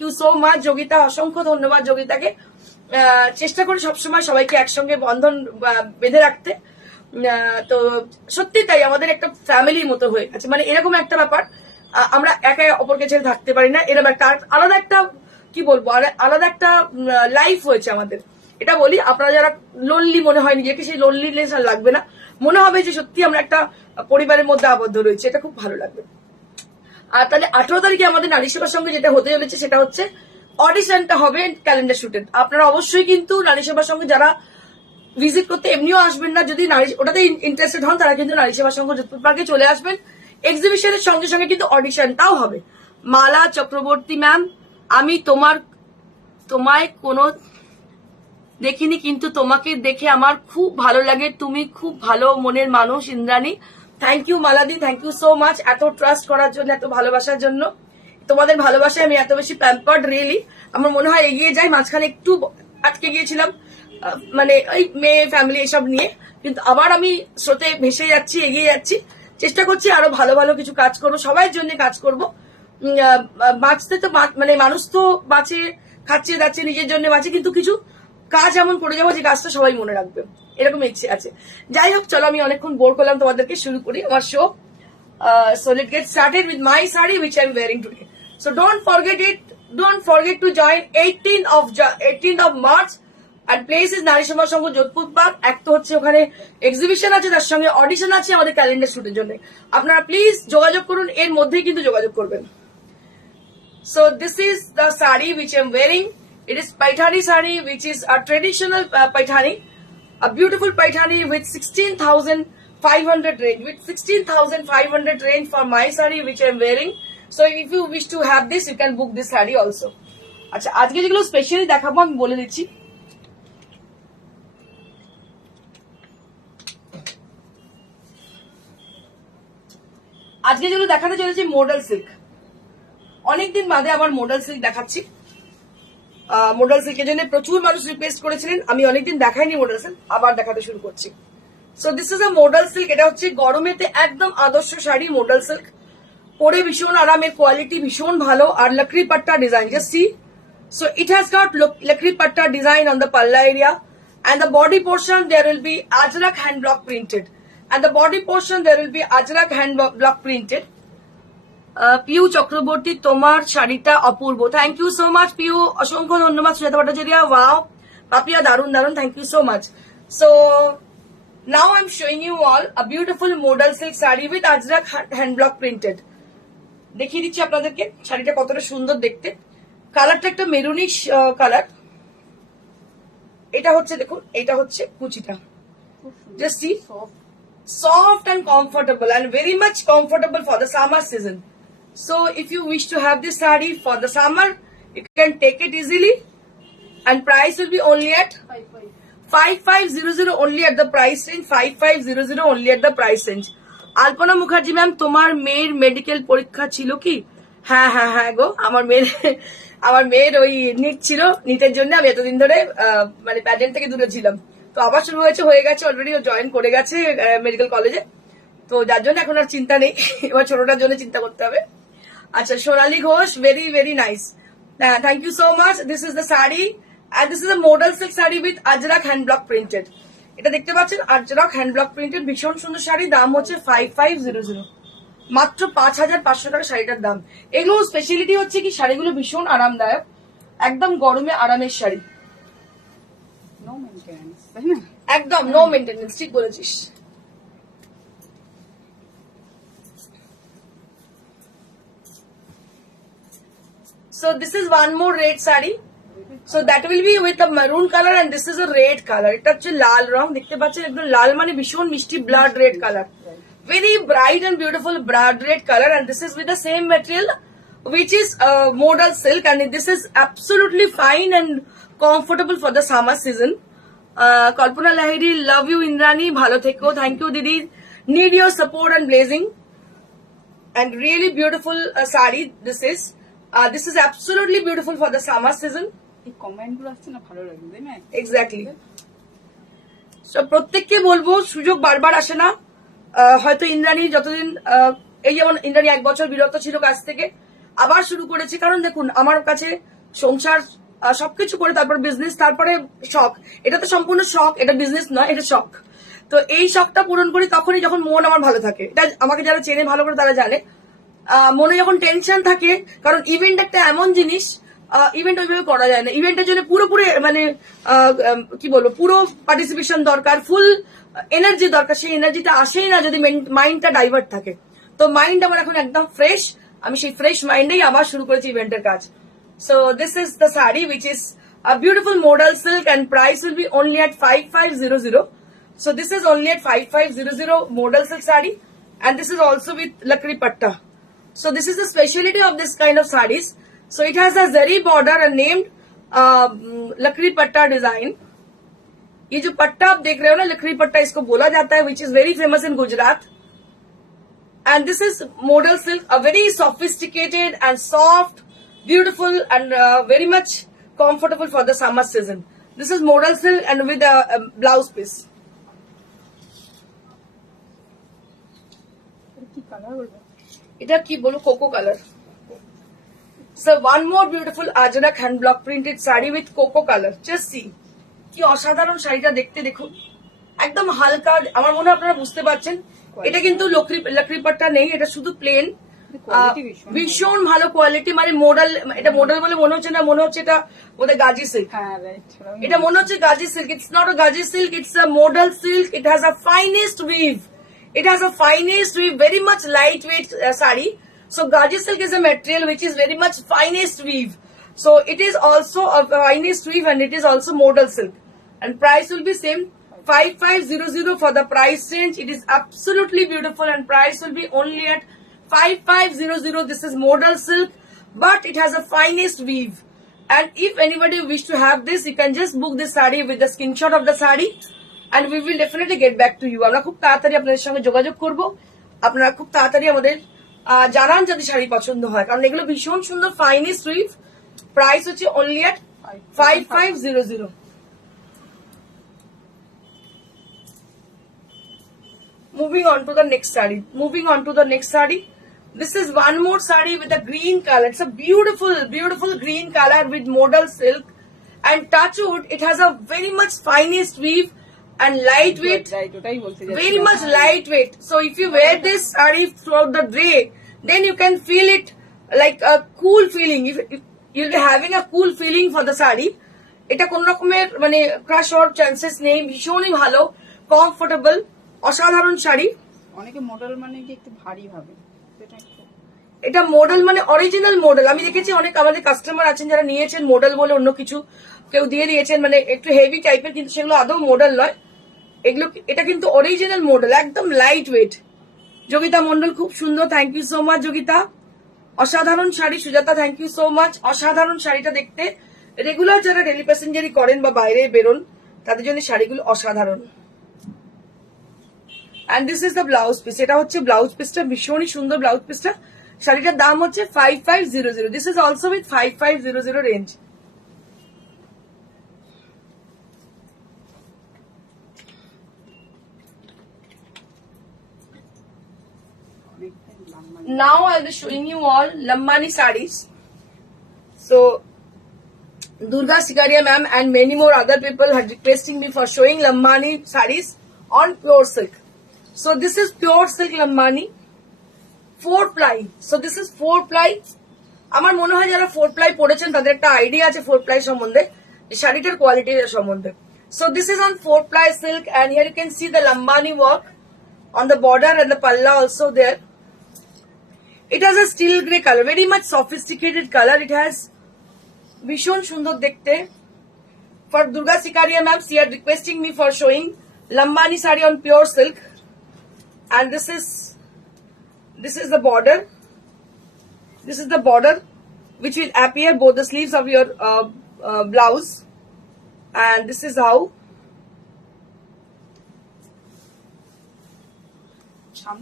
you so much Yogita, অসংখ্য ধন্যবাদ যোগিতাকে। চেষ্টা করি সবসময় সবাইকে একসঙ্গে বন্ধন বেঁধে রাখতে। তো সত্যি তাই, আমাদের একটা ফ্যামিলির মতো হয়ে গেছে। মানে এরকম একটা ব্যাপার, আমরা একে অপরকে ছেড়ে থাকতে পারি না। এরকম একটা আলাদা একটা, কি বলবো, আলাদা একটা লাইফ হয়েছে আমাদের। এটা বলি, আপনারা যারা লোনলি মনে হয় নিজেকে, সেই লোনলিনেস আর লাগবে না। মনে হবে যে সত্যি আমরা একটা পরিবারের মধ্যে আবদ্ধ রয়েছে, এটা খুব ভালো লাগবে। আর তাহলে 18 তারিখে আমাদের নারী সেবার সঙ্গে যেটা হতে চলেছে সেটা হচ্ছে অডিশনটা হবে ক্যালেন্ডার শুটের। আপনারা অবশ্যই কিন্তু নারী সেবার সঙ্গে যারা ভিজিট করতে এমনিও আসবেন না, যদি ওটাতে ইন্টারেস্টেড হন, তারা কিন্তু নারী সেবার সঙ্গে যোধপুর পার্কে চলে আসবেন। এক্সিবিশনের সঙ্গে সঙ্গে কিন্তু অডিশনটাও হবে। মালা চক্রবর্তী ম্যাম, আমি তোমায় কোনো দেখিনি, কিন্তু তোমাকে দেখে আমার খুব ভালো লাগে। তুমি খুব ভালো মনের মানুষ ইন্দ্রাণী। থ্যাংক ইউ মালাদি, থ্যাংক ইউ সো মাচ এত ট্রাস্ট করার জন্য, এত ভালোবাসার জন্য। তোমাদের ভালোবাসায় আমি এত বেশি প্যাম্পার্ড, রিয়েলি আমার মনে হয় এগিয়ে যাই। মাঝখানে একটু আটকে গিয়েছিলাম, মানে ওই মেয়ে ফ্যামিলি এসব নিয়ে, কিন্তু আবার আমি স্রোতে ভেসে যাচ্ছি, এগিয়ে যাচ্ছি। চেষ্টা করছি আরো ভালো ভালো কিছু কাজ করবো, সবার জন্য কাজ করবো। বাঁচতে তো মানে মানুষ তো বাঁচে, খাচ্ছে দাচ্ছে, নিজের জন্য বাঁচে, কিন্তু কিছু কাজ এমন করে যাবো যে কাজটা সবাই মনে রাখবে, এরকম ইচ্ছে আছে। যাই হোক, চলো আমি অনেকক্ষণ বোর করলাম তোমাদেরকে, শুরু করি আমার show. So let's get started with my sari which I'm wearing today. So don't forget to join 18th of March and place is নারী সমাজ সংঘ যোধপুর পার্ক। এক তো হচ্ছে ওখানে এক্সিবিশন আছে, তার সঙ্গে অডিশন আছে আমাদের ক্যালেন্ডার শুটের জন্য। আপনারা প্লিজ যোগাযোগ করুন, এর মধ্যেই কিন্তু যোগাযোগ করবেন। So this is the sari which I'm wearing. It is Paithani sari, which is a traditional Paithani, a beautiful Paithani with 16,500 range. With 16,500 range for my sari which I'm wearing. So if you wish to have this, you can book this sari also. আচ্ছা, আজকে যেগুলো specially দেখাবো আমি বলে দিচ্ছি। আজকে যেগুলো দেখাতে চলেছে মডেল সিল্ক। অনেকদিন বাদে আবার মডেল সিল্ক দেখাচ্ছি। মডেল সিল্কের জন্য প্রচুর মানুষ রিকোয়েস্ট করেছিলেন, আমি অনেকদিন দেখাইনি মডেল সিল্ক, আবার দেখাতে শুরু করছি। So this is a model silk, এটা হচ্ছে গরমেতে একদম আদর্শ শাড়ি মডেল সিল্ক, পরে ভীষণ আরামের, কোয়ালিটি ভীষণ ভালো, আর লকড়ি পাট্টা design, just see. So it has got lakri patta design on the palla area, and the body portion there will be ajrak hand block printed, and the body portion there will be ajrak hand block printed. Piu Chakraborty, তোমার শাড়িটা অপূর্ব। Thank you so much Piu, অসংখ্য ধন্যবাদ। Sujata Bhattacharya, wow Papiya, দারুন দারুন, thank you so much. So now I am showing you all a beautiful model silk sari with ajrak hand block printed. দেখিয়ে দিচ্ছি আপনাদেরকে শাড়িটা কতটা সুন্দর দেখতে। কালারটা একটা মেরুনিশ কালার। এটা হচ্ছে দেখুন, এটা হচ্ছে কুচিটা, just see, soft and comfortable and very much comfortable for the summer season. So if you wish to have this saree for the summer, you can take it easily, and price will be only at 5500 only at the price range, 5500 only at the price range. Alpana Mukherjee ma'am, তোমার মেয়ের medical পরীক্ষা ছিল কি? হ্যাঁ হ্যাঁ হ্যাঁ গো, আমার মেয়ের ওই নিট ছিল, নিটের জন্য আমি এতদিন ধরে মানে প্যাজেন্ট থেকে দূরে ছিলাম, তো আবার শুরু হয়ে গেছে, অলরেডি ও জয়েন করে গেছে মেডিকেল কলেজে, তো যার জন্য এখন আর চিন্তা নেই, এবার ছোটটার জন্য চিন্তা করতে হবে। আচ্ছা, Sonali Ghosh, very very nice, thank you so much. This is the sari, and this is a model silk sari with ajrak hand block printed. এটা দেখতে পাচ্ছেন, আজরাক হ্যান্ড ব্লক প্রিন্টেড, ভীষণ সুন্দর শাড়ি। দাম হচ্ছে 5500, মাত্র 5500 টাকা শাড়িটার দাম। এগুলো স্পেশালিটি হচ্ছে কি, শাড়িগুলো ভীষণ আরামদায়ক, একদম গরমে আরামের শাড়ি, একদম নো মেনটেনেন্স, ঠিক বলেছিস। So this is one more red saree. So that will be with a maroon color, and this is a red color. এটা হচ্ছে লাল রং, দেখতে পাচ্ছেন, একদম লাল মানে ভীষণ মিষ্টি blood red colour, very bright and beautiful blood red color, and this is with the same material which is modal silk, and this is absolutely fine and comfortable for the summer season. Kalpana Lahiri, love you Indrani, bhalo theko, thank you didi, need your support and blazing, and really beautiful saree this is absolutely beautiful for the summer season. এই comment গুলো আসছে না, ভালো লাগে তাই না? Exactly. So প্রত্যেককে বলবো, সুযোগ বারবার আসে না, হয়তো ইন্দ্রাণী যতদিন, এই যেমন ইন্দ্রাণী 1 বছর বিরত ছিল কাজ থেকে, আবার শুরু করেছি, কারণ দেখুন আমার কাছে সংসার সবকিছু করে, তারপর বিজনেস, তারপরে শখ, এটা তো সম্পূর্ণ শখ, এটা বিজনেস নয়, এটা শখ। তো এই শখটা পূরণ করি তখনই যখন মন আমার ভালো থাকে, এটা আমাকে যারা চেনে ভালো করে তারা জানে। মনে যখন টেনশন থাকে, কারণ ইভেন্ট একটা এমন জিনিস, ইভেন্ট ওইভাবে করা যায় না, ইভেন্টের জন্য পুরোপুরি মানে কি বলবো, পুরো পার্টিসিপেশন দরকার, ফুল এনার্জি দরকার, সেই এনার্জিটা আসেই না যদি মাইন্ডটা ডাইভার্ট থাকে। তো মাইন্ড আমার এখন একদম ফ্রেশ, আমি সেই ফ্রেশ মাইন্ডেই আবার শুরু করেছি ইভেন্টের কাজ। So this is the sari which is a beautiful modal silk, and price will be only at 5500. So this is only at 5500 modal silk saree, and this is also with lakri patta. So this is the speciality of this kind of sarees. So it has a zari border and named lakri patta design. ये जो पट्टा आप देख रहे हो ना, लकड़ी पट्टा इसको बोला जाता है, which is very famous in Gujarat. And this is modal silk, a very sophisticated and soft, beautiful, and very much comfortable for the summer season. This is modal silk and with a blouse piece. এটা কি বলো, cocoa colour. So one more beautiful ajrak hand block printed saree with cocoa color. Just see, কি অসাধারণ শাড়িটা দেখতে, দেখুন, একদম হালকা, আমার মনে হয় আপনারা বুঝতে পারছেন, এটা কিন্তু লকড়ি পাট্টা নেই, এটা শুধু প্লেন, ভীষণ ভালো কোয়ালিটি, মানে মডেল, এটা মডেল বলে মনে হচ্ছে না, মনে হচ্ছে এটা বোধহয় গাজি সিল্ক, এটা মনে হচ্ছে Gazi silk. It's not a Gazi silk, it's a model silk. It has a finest we've, it has a finest weave, very much lightweight saree. So gaji silk is a material which is very much finest weave, so it is also a finest weave, and it is also modal silk, and price will be same, 5500 for the price range. It is absolutely beautiful, and price will be only at 5500. This is modal silk, but it has a finest weave, and if anybody wish to have this, you can just book this saree with the screenshot of the saree, and we will definitely get back to you. আমরা খুব তাড়াতাড়ি আপনাদের সঙ্গে যোগাযোগ করব, আপনারা খুব তাড়াতাড়ি আমাদের জানান যদি শাড়ি পছন্দ হয়, কারণ এগুলো ভীষণ সুন্দর ফাইনেস্ট উইভ। প্রাইস হচ্ছে only at 5500. Moving on to the next saree. This is one more saree with a green color. It's a beautiful green color with modal silk, and touchwood, it has a very much finest weave and lightweight, right ওটাই বলতে very much lightweight. So if you wear this saree throughout the day, then you can feel it like a cool feeling. If you'll be having a cool feeling for the saree. এটা কোন রকমের মানে crush হওয়ার chances নেই, ভীষণই ভালো, comfortable, অসাধারণ শাড়ি। অনেকে মডেল মানে কি একটু ভারী ভাবে, সেটা একটু এটা মডেল মানে অরিজিনাল মডেল। আমি দেখেছি অনেক আমাদের কাস্টমার আছেন যারা নিয়েছেন মডেল বলে অন্য কিছু কেউ দিয়ে দিয়েছেন, মানে একটু হেভি টাইপের, কিন্তু সেগুলো আদৌ মডেল নয়। এটা কিন্তু অরিজিনাল মডেল, একদম লাইট ওয়েট। যোগিতা মন্ডল খুব সুন্দর, thank you so much Yogita. অসাধারণ sari Sujata, thank you so much. অসাধারণ শাড়িটা দেখতে, রেগুলার যারা ডেলি প্যাসেঞ্জারি করেন বা বাইরে বেরোন তাদের জন্য শাড়িগুলো অসাধারণ। And this is the blouse piece. এটা হচ্ছে ব্লাউজ পিসটা, ভীষণই সুন্দর ব্লাউজ পিসটা। শাড়িটার দাম হচ্ছে 5500। This is also with 5500 range. Now I'll be showing you all Lambani sarees. So Durga Sikaria ma'am and many more other people had requesting me for showing Lambani sarees on pure silk. So this is pure silk Lambani, 4 ply. So this is 4 ply. আমার মনে হয় যারা 4 ply পড়েছেন তাদের একটা idea আছে 4 ply সম্বন্ধে, এই শাড়িটার কোয়ালিটির সম্বন্ধে। So this is on 4 ply silk, and here you can see the Lambani work on the border and the palla also there. It has a steel grey color, very much sophisticated color. It has ভীষণ সুন্দর দেখতে। For Durga Sikaria ma'am, she had requesting me for showing Lambani saree on pure silk, and this is the border. This is the border which will appear both the sleeves of your blouse, and this is how.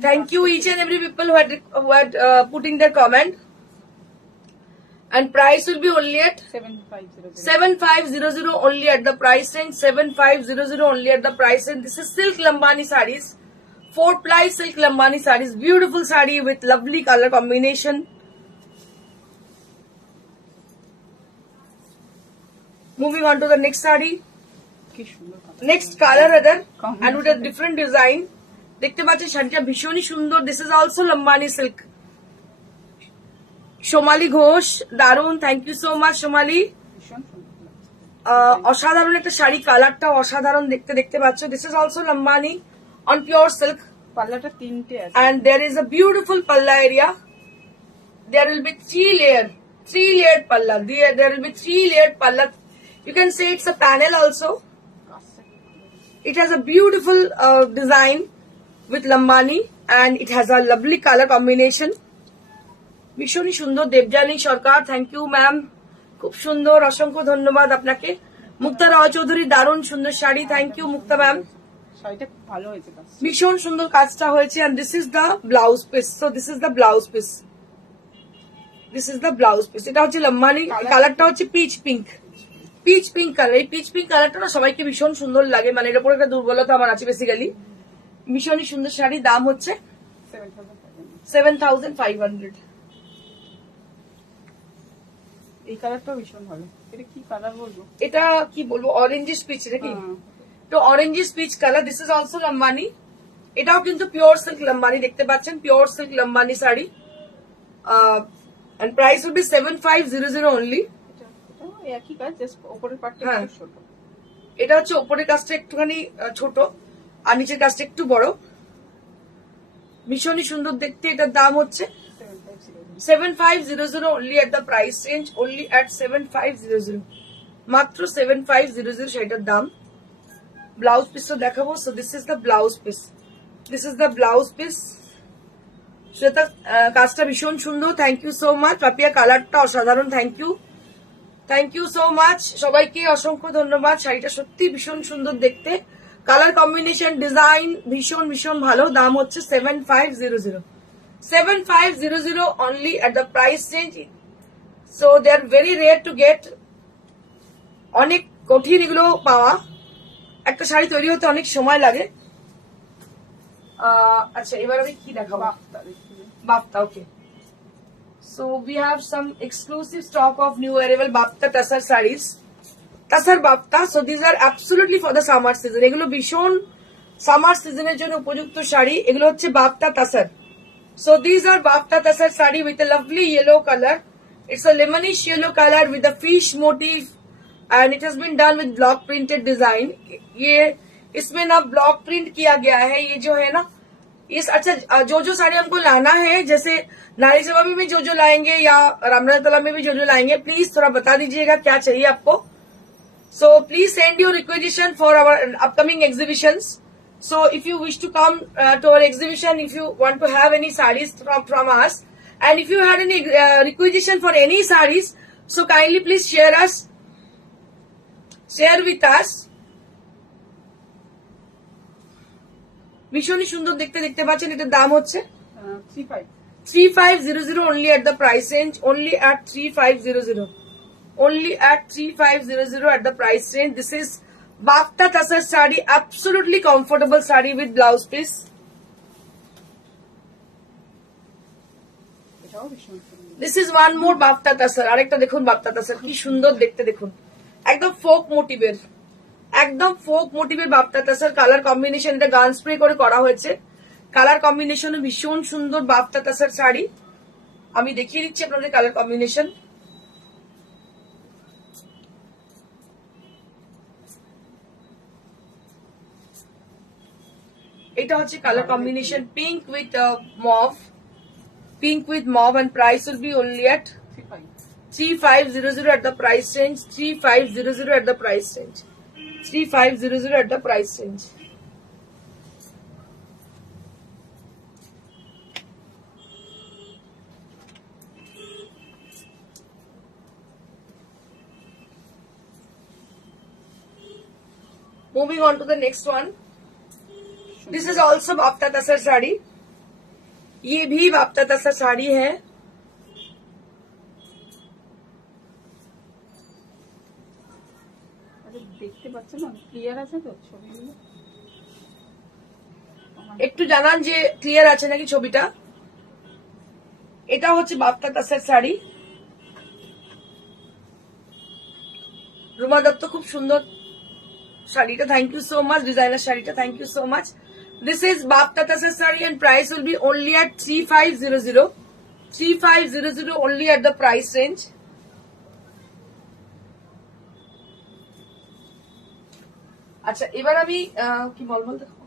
Thank you each and every people who had putting their comment. And price will be only at 7500 only at the price range. 7500 only at the price range. This is silk Lambani sarees, 4 ply silk Lambani sarees. Beautiful saree with lovely color combination. Moving on to the next saree. কি সুন্দর কথা। Next color other and with a different design. দেখতে পাচ্ছেন শাড়িটা ভীষণই সুন্দর। This is also Lambani silk. Somali Ghosh, দারুন, thank you so much Somali. ভীষণ সুন্দর লাগছে। অসাধারণ একটা শাড়ি, কালারটা অসাধারণ দেখতে পাচ্ছ। This is also Lambani on pure silk, পাল্লাটা 3টে আছে, and there is a beautiful palla area. There will be 3 layered palla. There will be 3 layered palla. You can say it's a panel also. It has a beautiful design with Lambani, and it has a lovely color combination. ভীষণই সুন্দর। দেবজানী সরকার, thank you ma'am, খুব সুন্দর, অসংখ্য ধন্যবাদ আপনাকে। মুক্তা রায় চৌধুরী, দারুণ সুন্দর শাড়ি, থ্যাংক ইউ মুক্তা ম্যাম। শাড়িটা খুব ভালো হয়েছে কাজ, ভীষণ সুন্দর কাজটা হয়েছে। and this is the blouse piece. So this is the blouse piece. This is the blouse piece. এটা হচ্ছে লম্বানি, কালারটা হচ্ছে পিচ পিঙ্ক কালার। এই পিচ পিঙ্ক কালারটা না সবাইকে ভীষণ সুন্দর লাগে, মানে এর উপর একটা দুর্বলতা আমার আছে বেসিক্যালি। ভীষণই সুন্দর শাড়ি, দাম হচ্ছে 7500। এই কালারটাও ভীষণ ভালো। এটা কি কালার বলবো, এটা কি বলবো, অরেঞ্জিশ পিচ নাকি, তো orangish peach colour. This is also Lambani. এটাও কিন্তু পিওর সিল্ক লম্বানি, দেখতে পাচ্ছেন pure silk Lambani sari. and price will be 7500 only. একই কাজ, জাস্ট উপরের পার্টটা একটু ছোট। এটা হচ্ছে উপরের কাজটা একটুখানি ছোট আর নিচের কাজটা একটু বড়। ভীষণই সুন্দর দেখতে। এটার দাম হচ্ছে 7500 only at the price range, only at 7500, মাত্র 7500 সেটার দাম। ব্লাউজ পিসটা দেখাবো। So this is the blouse piece, this is the blouse piece. সেটা কাজটা ভীষণ সুন্দর, thank you so much. Papiya কালারটা অসাধারণ, থ্যাংক ইউ সো মাচ সবাইকে, অসংখ্য ধন্যবাদ। শাড়িটা সত্যি ভীষণ সুন্দর দেখতে, কালার কম্বিনেশন, ডিজাইন ভীষণ ভালো। দাম হচ্ছে 7500 only at the price range. So they are very rare to get. অনেক কঠিন এগুলো পাওয়া, একটা শাড়ি তৈরি হতে অনেক সময় লাগে। আচ্ছা এবার আমি কি দেখাবো, বাফতা দেখি। বাফতা, ওকে। So we have some exclusive stock of new arrival Bafta Tassar sarees. Tassar Bafta. So these are absolutely for the summer season. এগুলো ভীষণ সামার সিজনের জন্য উপযুক্ত শাড়ি। এগুলো হচ্ছে Bafta Tassar. So these are Bafta Tassar saree with a lovely yellow color. It's a lemonish yellow color with a fish motif and it has been done with block printed design. ये इसमें ना block print किया गया है, ये जो है ना इस, अच्छा जो साड़ी हमको लाना है, जैसे नारी जवाबी में जो लाएंगे या रामनाथला में भी जो लाएंगे, प्लीज थोड़ा बता दीजिएगा क्या चाहिए आपको। So please send your requisition for our upcoming exhibitions. So if you wish to come to our exhibition, if you want to have any saris from us, and if you had any requisition for any saris, so kindly please share with us. ভীষণই সুন্দর দেখতে, দেখতে পাচ্ছেন। এটার দাম হচ্ছে 3500 only at the price range, only at 3500, only at 3500 at the price range. This is Bafta Tassar saree, absolutely comfortable saree with blouse piece. This is one more Bafta Tassar, আরেকটা দেখুন Bafta Tassar কি সুন্দর দেখতে, দেখুন একদম folk মোটিভের, একদম folk মোটিভের Bafta Tassar। কালার কম্বিনেশন এটা গান স্প্রে করে করা হয়েছে, কালার কম্বিনেশন ভীষণ সুন্দর Bafta Tassar শাড়ি। আমি দেখিয়ে দিচ্ছি আপনাদের কালার কম্বিনেশন। এটা হচ্ছে colour combination pink with mauve, pink with mauve, and price will be only at 3500 at the price range, 3500 at the price range, 3500 at the price range. Moving on to the next one. This is also Bafta Tassar sari, ये भी Bafta Tassar sari है। দেখতে পাচ্ছেন না, clear আছে তো ছবিগুলো? একটু জানান যে ক্লিয়ার আছে নাকি ছবিটা। এটা হচ্ছে Bafta Tassar শাড়ি। রুমা দত্ত খুব সুন্দর শাড়িটা, thank you so much. Designer শাড়িটা, thank you so much. This is Bafta Tassar sari and price will be only at 3500, 3500 only at the price range. আচ্ছা এবার আমি কি মলমল দেখো।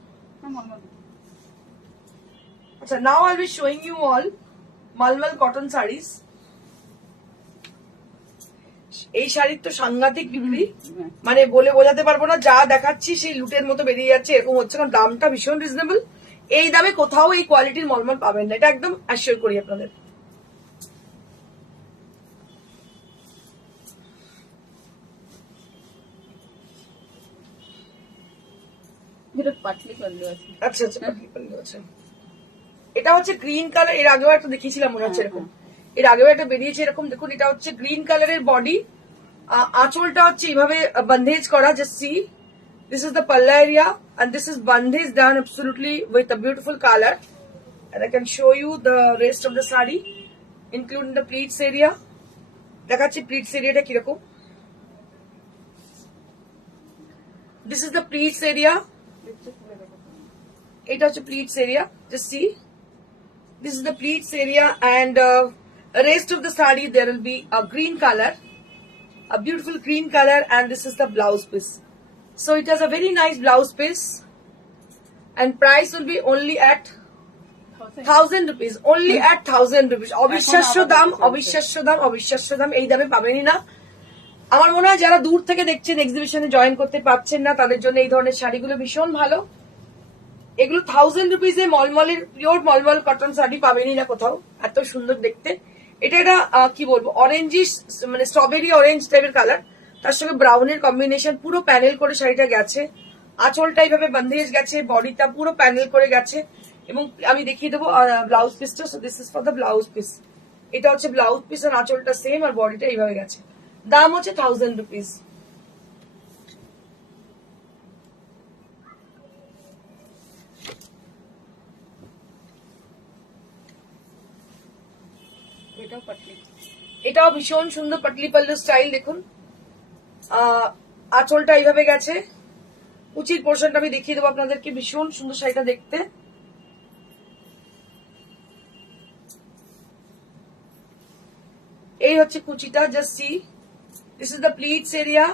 আচ্ছা now I will be showing you all mulmul cotton saris. এই শাড়ির তো সাংঘাতিক বিক্রি, মানে বলে বোঝাতে পারবো না। যা দেখাচ্ছি সেই লুটের মতো বেরিয়ে যাচ্ছে, এরকম হচ্ছে, কারণ দামটা ভীষণ রিজনেবল। এই দামে কোথাও এই কোয়ালিটির মলমল পাবেন না, এটা একদম অ্যাসিওর করি আপনাদের। আচ্ছা আচ্ছা পাতলি পাতলি আছে। এটা হচ্ছে গ্রিন কালার, এর আগেও একটা দেখিয়েছিলাম মনে হচ্ছে এরকম, এর আগেও একটা বেরিয়েছে এরকম। দেখুন এটা হচ্ছে গ্রিন কালারের বডি, আঁচলটা হচ্ছে এইভাবে বন্ধেজ করা, just see this is the পাল্লা area and this is bandhej done absolutely with a beautiful color, and I can show you the rest of the saree including the pleats area. দেখাচ্ছি pleats এরিয়াটা কিরকম। This is the pleats area, এটা হচ্ছে pleats area, just see this is the pleats area, and rest of the saree there will be a green color, a beautiful green color, and this is the blouse piece. So it has a very nice blouse piece and price will be only at 1000 rupees, only at 1000 rupees. অবিশ্বাস্য দাম, অবিশ্বাস্য দাম, অবিশ্বাস্য দাম, এই দামে পাবেনই না। আমার মনে হয় যারা দূর থেকে দেখছেন, এক্সিবিশনে জয়েন করতে পারছেন না, তাদের জন্য এই ধরনের শাড়িগুলো ভীষণ ভালো। এগুলো 1000 রুপিসে মলমলের পিওর মলমল কটন শাড়ি পাবেনই না কোথাও, এত সুন্দর দেখতে। এটা একটা কি বলবো অরেঞ্জিশ, মানে স্ট্রবেরি অরেঞ্জ টাইপের কালার, তার সঙ্গে ব্রাউনের কম্বিনেশন, পুরো প্যানেল করে শাড়িটা গেছে। আঁচলটা এইভাবে বন্ধেজ গেছে, বডিটা পুরো প্যানেল করে গেছে, এবং আমি দেখিয়ে দেবো ব্লাউজ পিসটা। So this is for the blouse piece. এটা হচ্ছে ব্লাউজ পিস, আর আঁচলটা সেম, আর বডিটা এইভাবে গেছে। দাম হচ্ছে 1000 রুপিস। এটাও ভীষণ সুন্দর পাটলি পাল্লু স্টাইল। দেখুন আঁচলটা এইভাবে গেছে, উচিত পোর্শনটা আমি দেখিয়ে দেবো আপনাদেরকে। ভীষণ সুন্দর শাড়িটা দেখতে। এই হচ্ছে কুচিটা, just see, this is the pleats area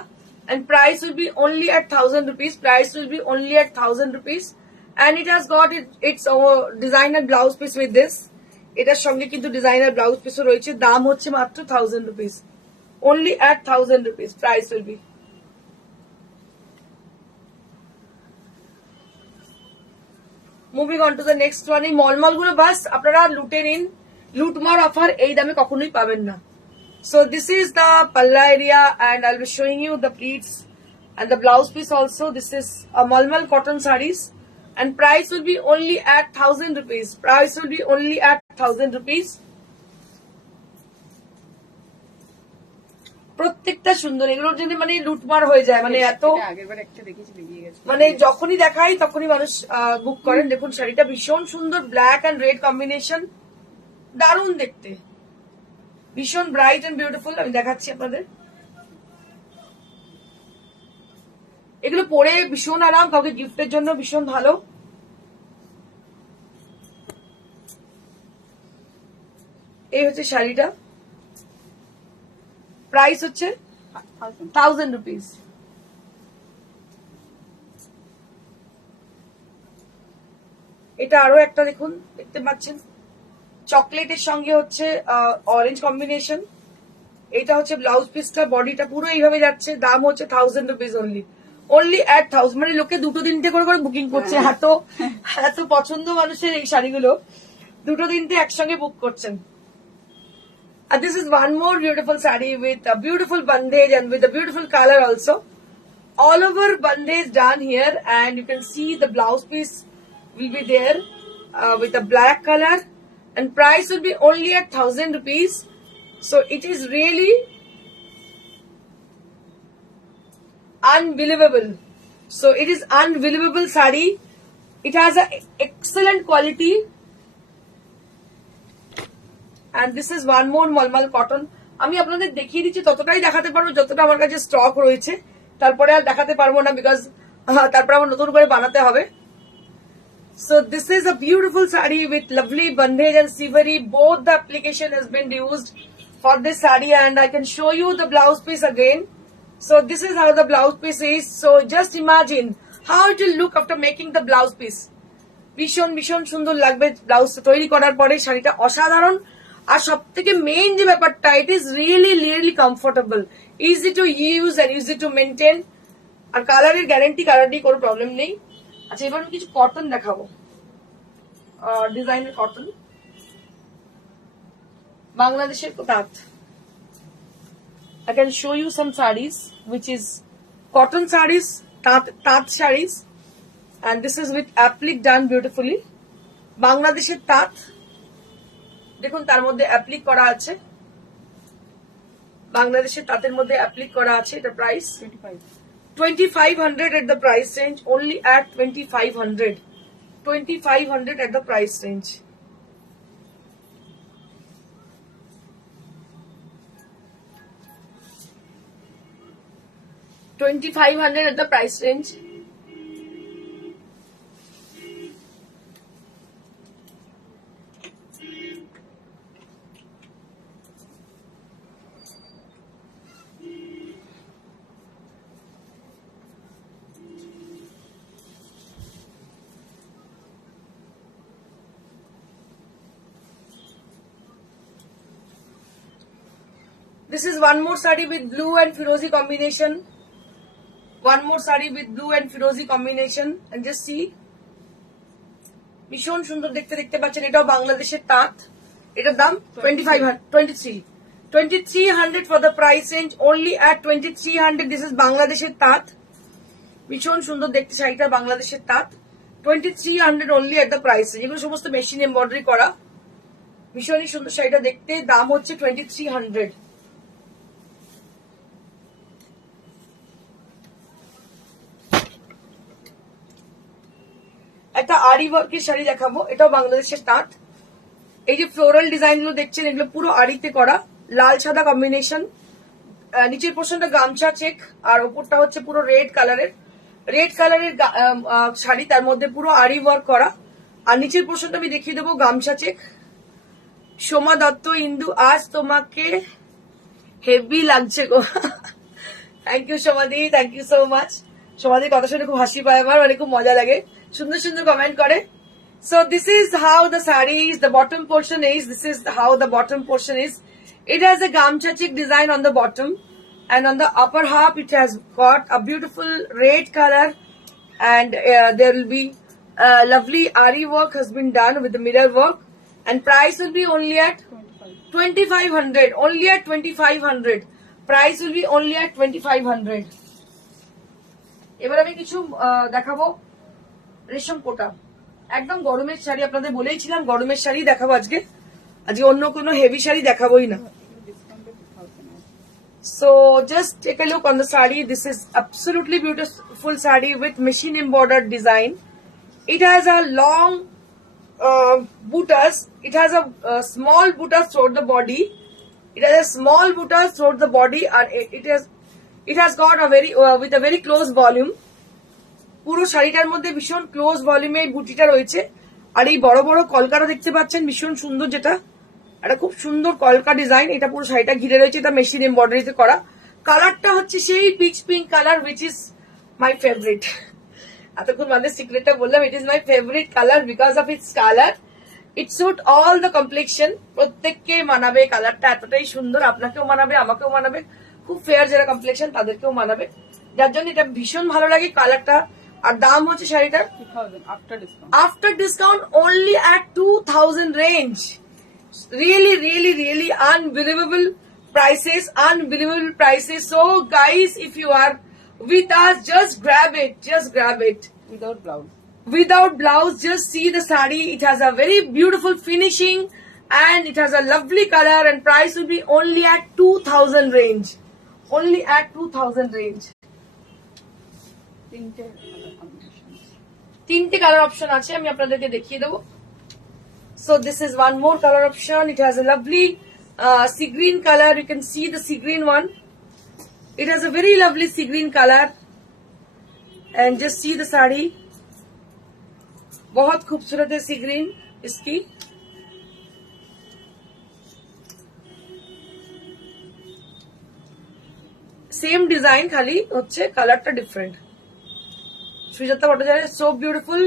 and price will be only at 1000 rupees. Price will be only at 1000 rupees and it has got its designer blouse piece with this. এটার সঙ্গে কিন্তু ডিজাইনার ব্লাউজ পিসও রয়েছে। দাম হচ্ছে মাত্র 1000 rupees, only at 1000 rupees price will be. Moving on to the next one. এই মলমল গুলো বাস আপনারা লুটে নিন, লুটমার অফার এই দামে কখনোই পাবেন না। So this is the palla area and I'll be showing you the pleats and the blouse piece also. This is a malmal cotton sarees and price will be only at 1000 rupees. Price will be only at 1000 rupees. প্রত্যেকটা সুন্দর, এগুলোর জন্য মানে লুটমার হয়ে যায়, মানে এত আগেরবার একটা দেখেছি বেরিয়ে গেছে, মানে যখনই দেখাই তখনই মানুষ বুক করেন। দেখুন শাড়িটা ভীষণ সুন্দর, ব্ল্যাক এন্ড রেড কম্বিনেশন, দারুণ দেখতে, ভীষণ ব্রাইট এন্ড বিউটিফুল। আমি দেখাচ্ছি আপনাদের। এগুলো পরে ভীষণ আরাম, কাউকে গিফটের জন্য ভীষণ ভালো। এই হচ্ছে শাড়িটা, প্রাইস হচ্ছে 1000 rupees. এটা আরো একটা দেখুন, দেখতে পাচ্ছেন চকলেটের সঙ্গে হচ্ছে অরেঞ্জ কম্বিনেশন। এটা হচ্ছে ব্লাউজ পিসটা, বডিটা পুরো এইভাবে যাচ্ছে। দাম হচ্ছে 1000 rupees only, only at 1000। মানে লোকে দুটো তিনটে করে করে বুকিং করছে, এত পছন্দ মানুষের এই শাড়িগুলো, দুটো তিনটে একসঙ্গে বুক করছেন। And this is one more beautiful saree with a beautiful bandage and with a beautiful color also. All over bandage done here and you can see the blouse piece will be there with a black color and price will be only at 1000 rupees. So it is really unbelievable. So it is unbelievable saree. It has a excellent quality. And this is one more mulmul cotton. আমি আপনাদের দেখিয়ে দিচ্ছি, ততটাই দেখাতে পারবো যতটা আমার কাছে স্টক রয়েছে, তারপরে আর দেখাতে পারবো না, বিকজ তারপরে আমার নতুন করে বানাতে হবে। So this is a beautiful saree with lovely bandage and siveri. Both the application has been used for this saree and I can show you the blouse piece again. So this is how the blouse piece is. So just imagine how it will look after making the blouse piece. ভীষণ ভীষণ সুন্দর লাগবে blouse তৈরি করার পরে, শাড়িটা অসাধারণ। আর সব থেকে মেইন যে ব্যাপারটা, it is really comfortable, easy to use and easy to maintain. আর কালারের গ্যারান্টি, কালার নিয়ে কোনো প্রবলেম নেই। আচ্ছা, এবার আমি কিছু কটন দেখাবো, ডিজাইনের কটন, বাংলাদেশের তাঁত। I can show you some sarees which is cotton sarees, তাঁত sarees, and this is with applique done beautifully. বাংলাদেশের তাঁত, দেখুন তার মধ্যে অ্যাপ্লিক করা আছে, বাংলাদেশের তাঁতের মধ্যে অ্যাপ্লিক করা আছে। এটা price 2500 at the price range, only at 2500 at the price range. $2500 at the price range. This is one more saree with blue and firozi combination. One more saree with blue and firozi combination, and just see, ভীষণ সুন্দর দেখতে পাচ্ছেন। এটাও বাংলাদেশের তাঁত। এটার দাম 2300 for the price range, only at 2300. This is বাংলাদেশের তাঁত, ভীষণ সুন্দর দেখতে শাড়িটা, বাংলাদেশের তাঁত। 2300 only at the price range. এগুলো সমস্ত মেশিন এমব্রয়ডারি করা, ভীষণই সুন্দর শাড়িটা দেখতে। দাম হচ্ছে 2300। একটা আরি ওয়ার্কের শাড়ি দেখাবো, এটাও বাংলাদেশের তাঁত। এই যে ফ্লোরাল ডিজাইন গুলো দেখছেন, এগুলো পুরো আরিতে করা, লাল সাদা কম্বিনেশন, নিচের পোর্শনটা গামছা চেক আর ওপরটা হচ্ছে পুরো রেড কালারের শাড়ি, তার মধ্যে পুরো আরি ওয়ার্ক করা। আর নিচের পোর্শনটা আমি দেখিয়ে দেবো গামছা চেক। সোমা দত্ত ইন্দু, আজ তোমাকে হেভি লাগছে গো। থ্যাংক ইউ সোমাদি, থ্যাংক ইউ সো মাচ। সোমাদির কথা শুনে খুব হাসি পায় আমার, মানে খুব মজা লাগে, সুন্দর সুন্দর কমেন্ট করে। So this is how the saree is, the bottom portion is, this is how the bottom portion is. It has a gamcha check design on the bottom, and on the upper half it has got a beautiful red color, and there will be lovely ari work has been done with the mirror work, and price will be only at 2500, only at 2500. Price will be only at 2500. এবার আমি কিছু দেখাবো রেশম কোটা, একদম গরমের শাড়ি। আপনাদের বলেইছিলাম গরমের শাড়ি দেখাবো আজকে অন্য কোনো হেভি শাড়ি দেখাবোই না। So just take a look on the saree. This is absolutely beautiful saree with machine embroidered design. It has a long buttas. It has a small buttas throughout the body. It has a small buttas throughout the body, and it has got a very with a very close volume. পুরো শাড়িটার মধ্যে ভীষণ close ভলিউমে বুটিটা রয়েছে, আর এই বড় বড় কলকাটা দেখতে পাচ্ছেন ভীষণ সুন্দর, যেটা একটা খুব সুন্দর কলকা ডিজাইন। এটা পুরো শাড়িটা ঘিরে রয়েছে, এটা মেশিন এমব্রয়ডারিতে করা। কালারটা হচ্ছে সেই peach pink colour, which is my favourite. এতক্ষণ মানে সিক্রেটটা বললাম, it is my favourite colour because of its colour. It suit all the complexion, প্রত্যেককে মানাবে। কালারটা এতটাই সুন্দর, আপনাকেও মানাবে, আমাকেও মানাবে, খুব ফেয়ার যারা কমপ্লেক্সন তাদেরকেও মানাবে, যার জন্য এটা ভীষণ ভালো লাগে কালারটা। আর দাম হচ্ছে শাড়িটার after discount only at 2000 range. Really, really, really unbelievable prices, unbelievable prices. So guys, if you are with us, just grab it, without blouse. Just see the saree, it has a very beautiful finishing and it has a lovely color, and price will be only at 2000 range, only at 2000 range. তিনটে colour option আছে, আমি আপনাদেরকে দেখিয়ে দেবো। So this is one more color option. It has a lovely sea green color. You can see the sea green one. It has a very lovely sea green color, and just see the saree. बहुत खूबसूरत है sea green इसकी। Same design, खाली হচ্ছে কালারটা different. Sujata Bhattacharya, so beautiful.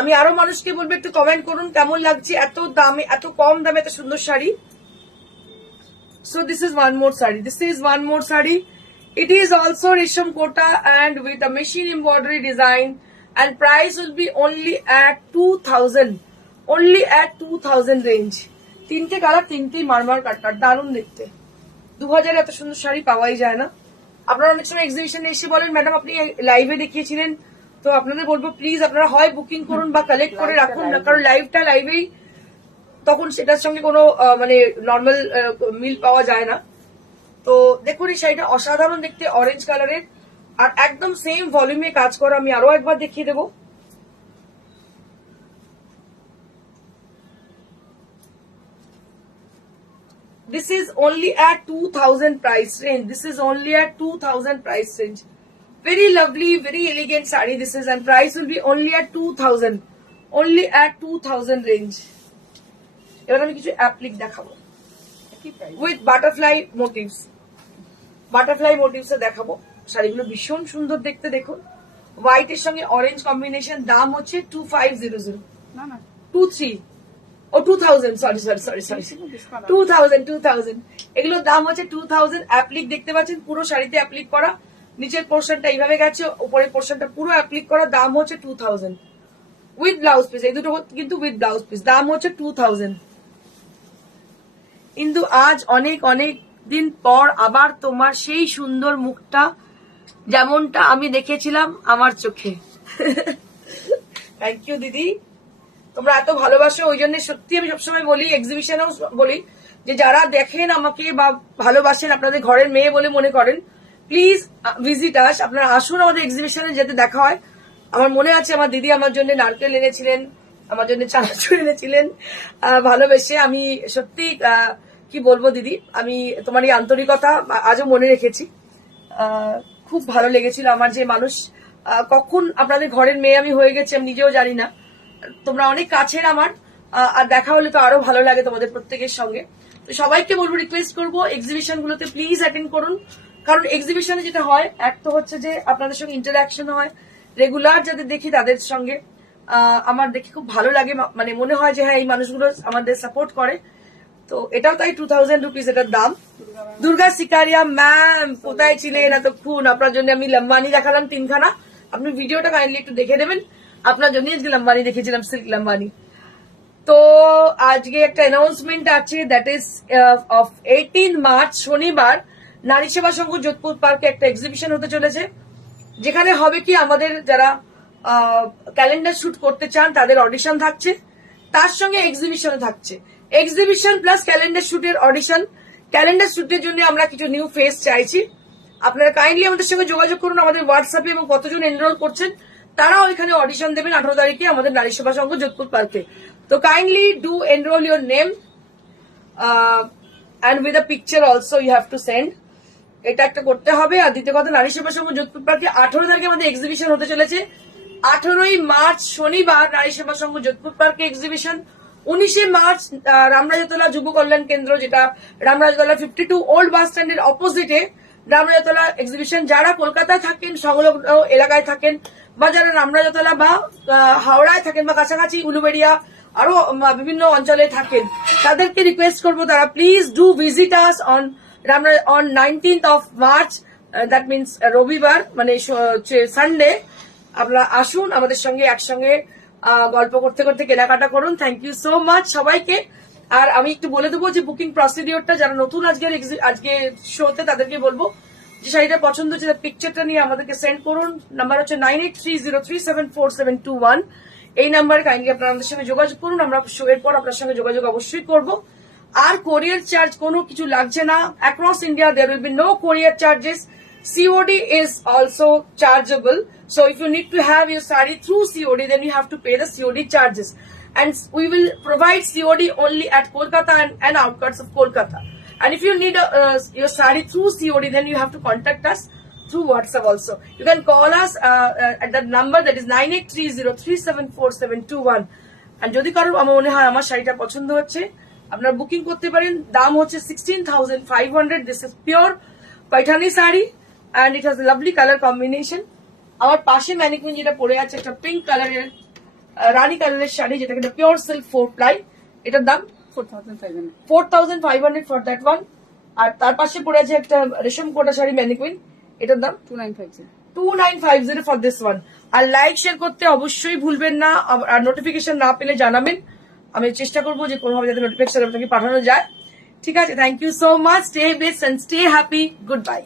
আমি আরো মানুষকে বলবো একটু কমেন্ট করুন কেমন লাগছে এত দামে, এত কম দামে এত সুন্দর sari. So this is one more sari, this is one more sari. It is also রেশম কোটা and with a machine embroidery design, and price will be only at 2000, only at 2000 range. তিনটে কালার, তিনটেই মারমার কাটকাট, দারুণ দেখতে। 2000 এত সুন্দর শাড়ি পাওয়াই যায় না। আপনারা অনেক সময় এক্সিবিশনে এসে বলেন ম্যাডাম আপনি লাইভে দেখিয়েছিলেন, তো আপনাদের বলবো প্লিজ আপনারা হয় বুকিং করুন বা কালেক্ট করে রাখুন, কারণ লাইভেই তখন সেটার সঙ্গে কোনো মানে নর্মাল মিল পাওয়া যায় না। তো দেখুন এই শাড়িটা অসাধারণ দেখতে, অরেঞ্জ কালারের, আর একদম সেম ভলিউমে কাজ করা। আমি আরো একবার দেখিয়ে দেবো। This is only at 2000 price range. This is only at 2000 price range. Very lovely, very elegant saree this is, and price will be only at 2000, only at 2000 range. এবার আমি কিছু অ্যাপ্লিক দেখাবো with butterfly motifs, butterfly motifs এ দেখাবো। শাড়িগুলো ভীষণ সুন্দর দেখতে, দেখুন হোয়াইট এর সঙ্গে অরেঞ্জ কম্বিনেশন। দাম হচ্ছে 2500, না না 23 ও 2000, সরি 2000। এগুলোর দাম হচ্ছে 2000। অ্যাপ্লিক দেখতে পাচ্ছেন পুরো শাড়িতে অ্যাপ্লিক করা, নিচের পোর্শনটা এইভাবে গেছে, উপরের পোর্শনটা পুরো অ্যাপ্লিক করা। দাম হচ্ছে 2000 উইথ ব্লাউজ পিস, এই দুটো কিন্তু উইথ ব্লাউজ পিস। দাম হচ্ছে 2000। কিন্তু আজ অনেক অনেক দিন পর আবার তোমার সেই সুন্দর মুখটা যেমনটা আমি দেখেছিলাম আমার চোখে। থ্যাংক ইউ দিদি, তোমরা এত ভালোবাসো, ওই জন্য সত্যি আমি সবসময় বলি, এক্সিবিশনেও বলি, যে যারা দেখেন আমাকে বা ভালোবাসেন, আপনাদের ঘরের মেয়ে বলে মনে করেন, প্লিজ ভিজিট আস, আপনারা আসুন আমাদের এক্সিবিশনে, যেতে দেখা হয়। আমার মনে আছে আমার দিদি আমার জন্য নারকেল এনেছিলেন, আমার জন্য চানাচুর এনেছিলেন ভালোবেসে। আমি সত্যি কি বলবো দিদি, আমি তোমার এই আন্তরিকতা আজও মনে রেখেছি। খুব ভালো লেগেছিল আমার, যে মানুষ কখন আপনাদের ঘরের মেয়ে আমি হয়ে গেছি আমি নিজেও জানি না। তোমরা অনেক কাছের আমার, আর দেখা হলে তো আরো ভালো লাগে তোমাদের প্রত্যেকের সঙ্গে। তো সবাইকে বলবো, রিকোয়েস্ট করবো এক্সিবিশন গুলোতে প্লিজ অ্যাটেন্ড করুন। কারণ এক্সিবিশনে যেটা হয়, এক তো হচ্ছে যে আপনাদের সঙ্গে ইন্টারাকশন হয়, রেগুলার যাদের দেখি তাদের সঙ্গে আমার দেখে খুব ভালো লাগে, মানে মনে হয় যে হ্যাঁ এই মানুষগুলো আমাদের সাপোর্ট করে। তো এটাও তাই 2000 রুপিস এটার দাম। দুর্গা সিকারিয়া ম্যাম কোথায় ছিলেন এতক্ষণ? আপনার জন্য আমি লম্বানি দেখালাম 3খানা, আপনি ভিডিওটা কাইন্ডলি একটু দেখে নেবেন। আপনার জন্য আজকে লম্বানি দেখেছিলাম, সিল্ক লম্বানি। তো আজকে একটা অ্যানাউন্সমেন্ট আছে, দ্যাট ইজ অফ 18 মার্চ শনিবার নারী সেবা সংঘ যোধপুর পার্কে একটা এক্সিবিশন হতে চলেছে, যেখানে হবে কি আমাদের যারা ক্যালেন্ডার শুট করতে চান তাদের অডিশন থাকছে, তার সঙ্গে এক্সিবিশনে থাকছে। এক্সিবিশন প্লাস ক্যালেন্ডার শুটের অডিশন। ক্যালেন্ডার শুটের জন্য আমরা কিছু নিউ ফেস চাইছি। আপনারা কাইন্ডলি আমাদের সঙ্গে যোগাযোগ করুন আমাদের হোয়াটসঅ্যাপে, এবং কতজন এনরোল করছেন তারাও এখানে অডিশন দেবেন 18 তারিখে আমাদের নারী সেবা সংঘ যোধপুর পার্কে। তো kindly do enrol your name and with a picture also you have to send. এটা একটা করতে হবে। আর দ্বিতীয় কথা, নারী সেবা সংঘ যোধপুর পার্কে 18 তারিখে আমাদের এক্সিবিশন হতে চলেছে। 18ই মার্চ শনিবার নারী সেবা সংঘ যোধপুর পার্কে এক্সিবিশন। 19শে মার্চ রামরাজাতলা যুব কল্যাণ কেন্দ্র, যেটা রামরাজাতলা 52 ওল্ড বাস স্ট্যান্ডের অপোজিটে রামরাজাতলা এক্সিবিশন। যারা কলকাতায় থাকেন, সংলগ্ন এলাকায় থাকেন, বা যারা রামরাজাতলা বা হাওড়ায় থাকেন বা কাছাকাছি উলুবেড়িয়া আরো বিভিন্ন অঞ্চলে থাকেন, তাদেরকে রিকোয়েস্ট করবো তারা please do visit us on 19th of March, that means রবিবার, মানে সানডে। আপনারা আসুন আমাদের সঙ্গে একসঙ্গে গল্প করতে করতে কেনাকাটা করুন। থ্যাংক ইউ সো মাচ সবাইকে। আর আমি একটু বলে দেবো যে বুকিং প্রসিডিওরটা, যারা নতুন আজকে শোতে তাদেরকে বলবো যে শাড়িটা পছন্দ হচ্ছে তার পিকচারটা নিয়ে আমাদেরকে সেন্ড করুন। নাম্বার হচ্ছে 9830374721। এই নাম্বারে কাইন্ডলি আপনারা আমাদের সঙ্গে যোগাযোগ করুন। আমরা শো এর পর আপনার সঙ্গে যোগাযোগ অবশ্যই করবো। আর কোরিয়ার চার্জ কোনো কিছু লাগছে না। Across India there will be no courier charges. COD is also chargeable. So if you need to have your sari through COD, then you have to pay the COD charges. And we will provide COD only at Kolkata and outskirts of Kolkata. And if you need your sari through COD, then you have to contact us through WhatsApp also. You can call us at that number, that is 9830374721. And যদি কারো আমার মনে হয় আমার শাড়িটা পছন্দ হচ্ছে, আপনারা বুকিং করতে পারেন। দাম হচ্ছে 16,500। This is pure Paithani sari and it has lovely colour combination. আমার পাশে ম্যানিকুইন যেটা পরে আছে, একটা পিঙ্ক কালারের রানী কালারের শাড়ি, যেটা কিন্তু পিওর সিল্ক 4 প্লাই। এটার দাম 4,500 ফর দ্যাট ওয়ান। আর তার পাশে পরে আছে একটা রেশম কোটা শাড়ি ম্যানিকুইন, এটার দাম 2950 ফর দিস ওয়ান। আর লাইক শেয়ার করতে অবশ্যই ভুলবেন না। আর নোটিফিকেশন না পেলে জানাবেন, আমি চেষ্টা করবো যে কোনোভাবে যাতে নোটিফিকেশন আপনাকে পাঠানো যায়। ঠিক আছে, thank you so much. Stay best and stay happy. Good bye.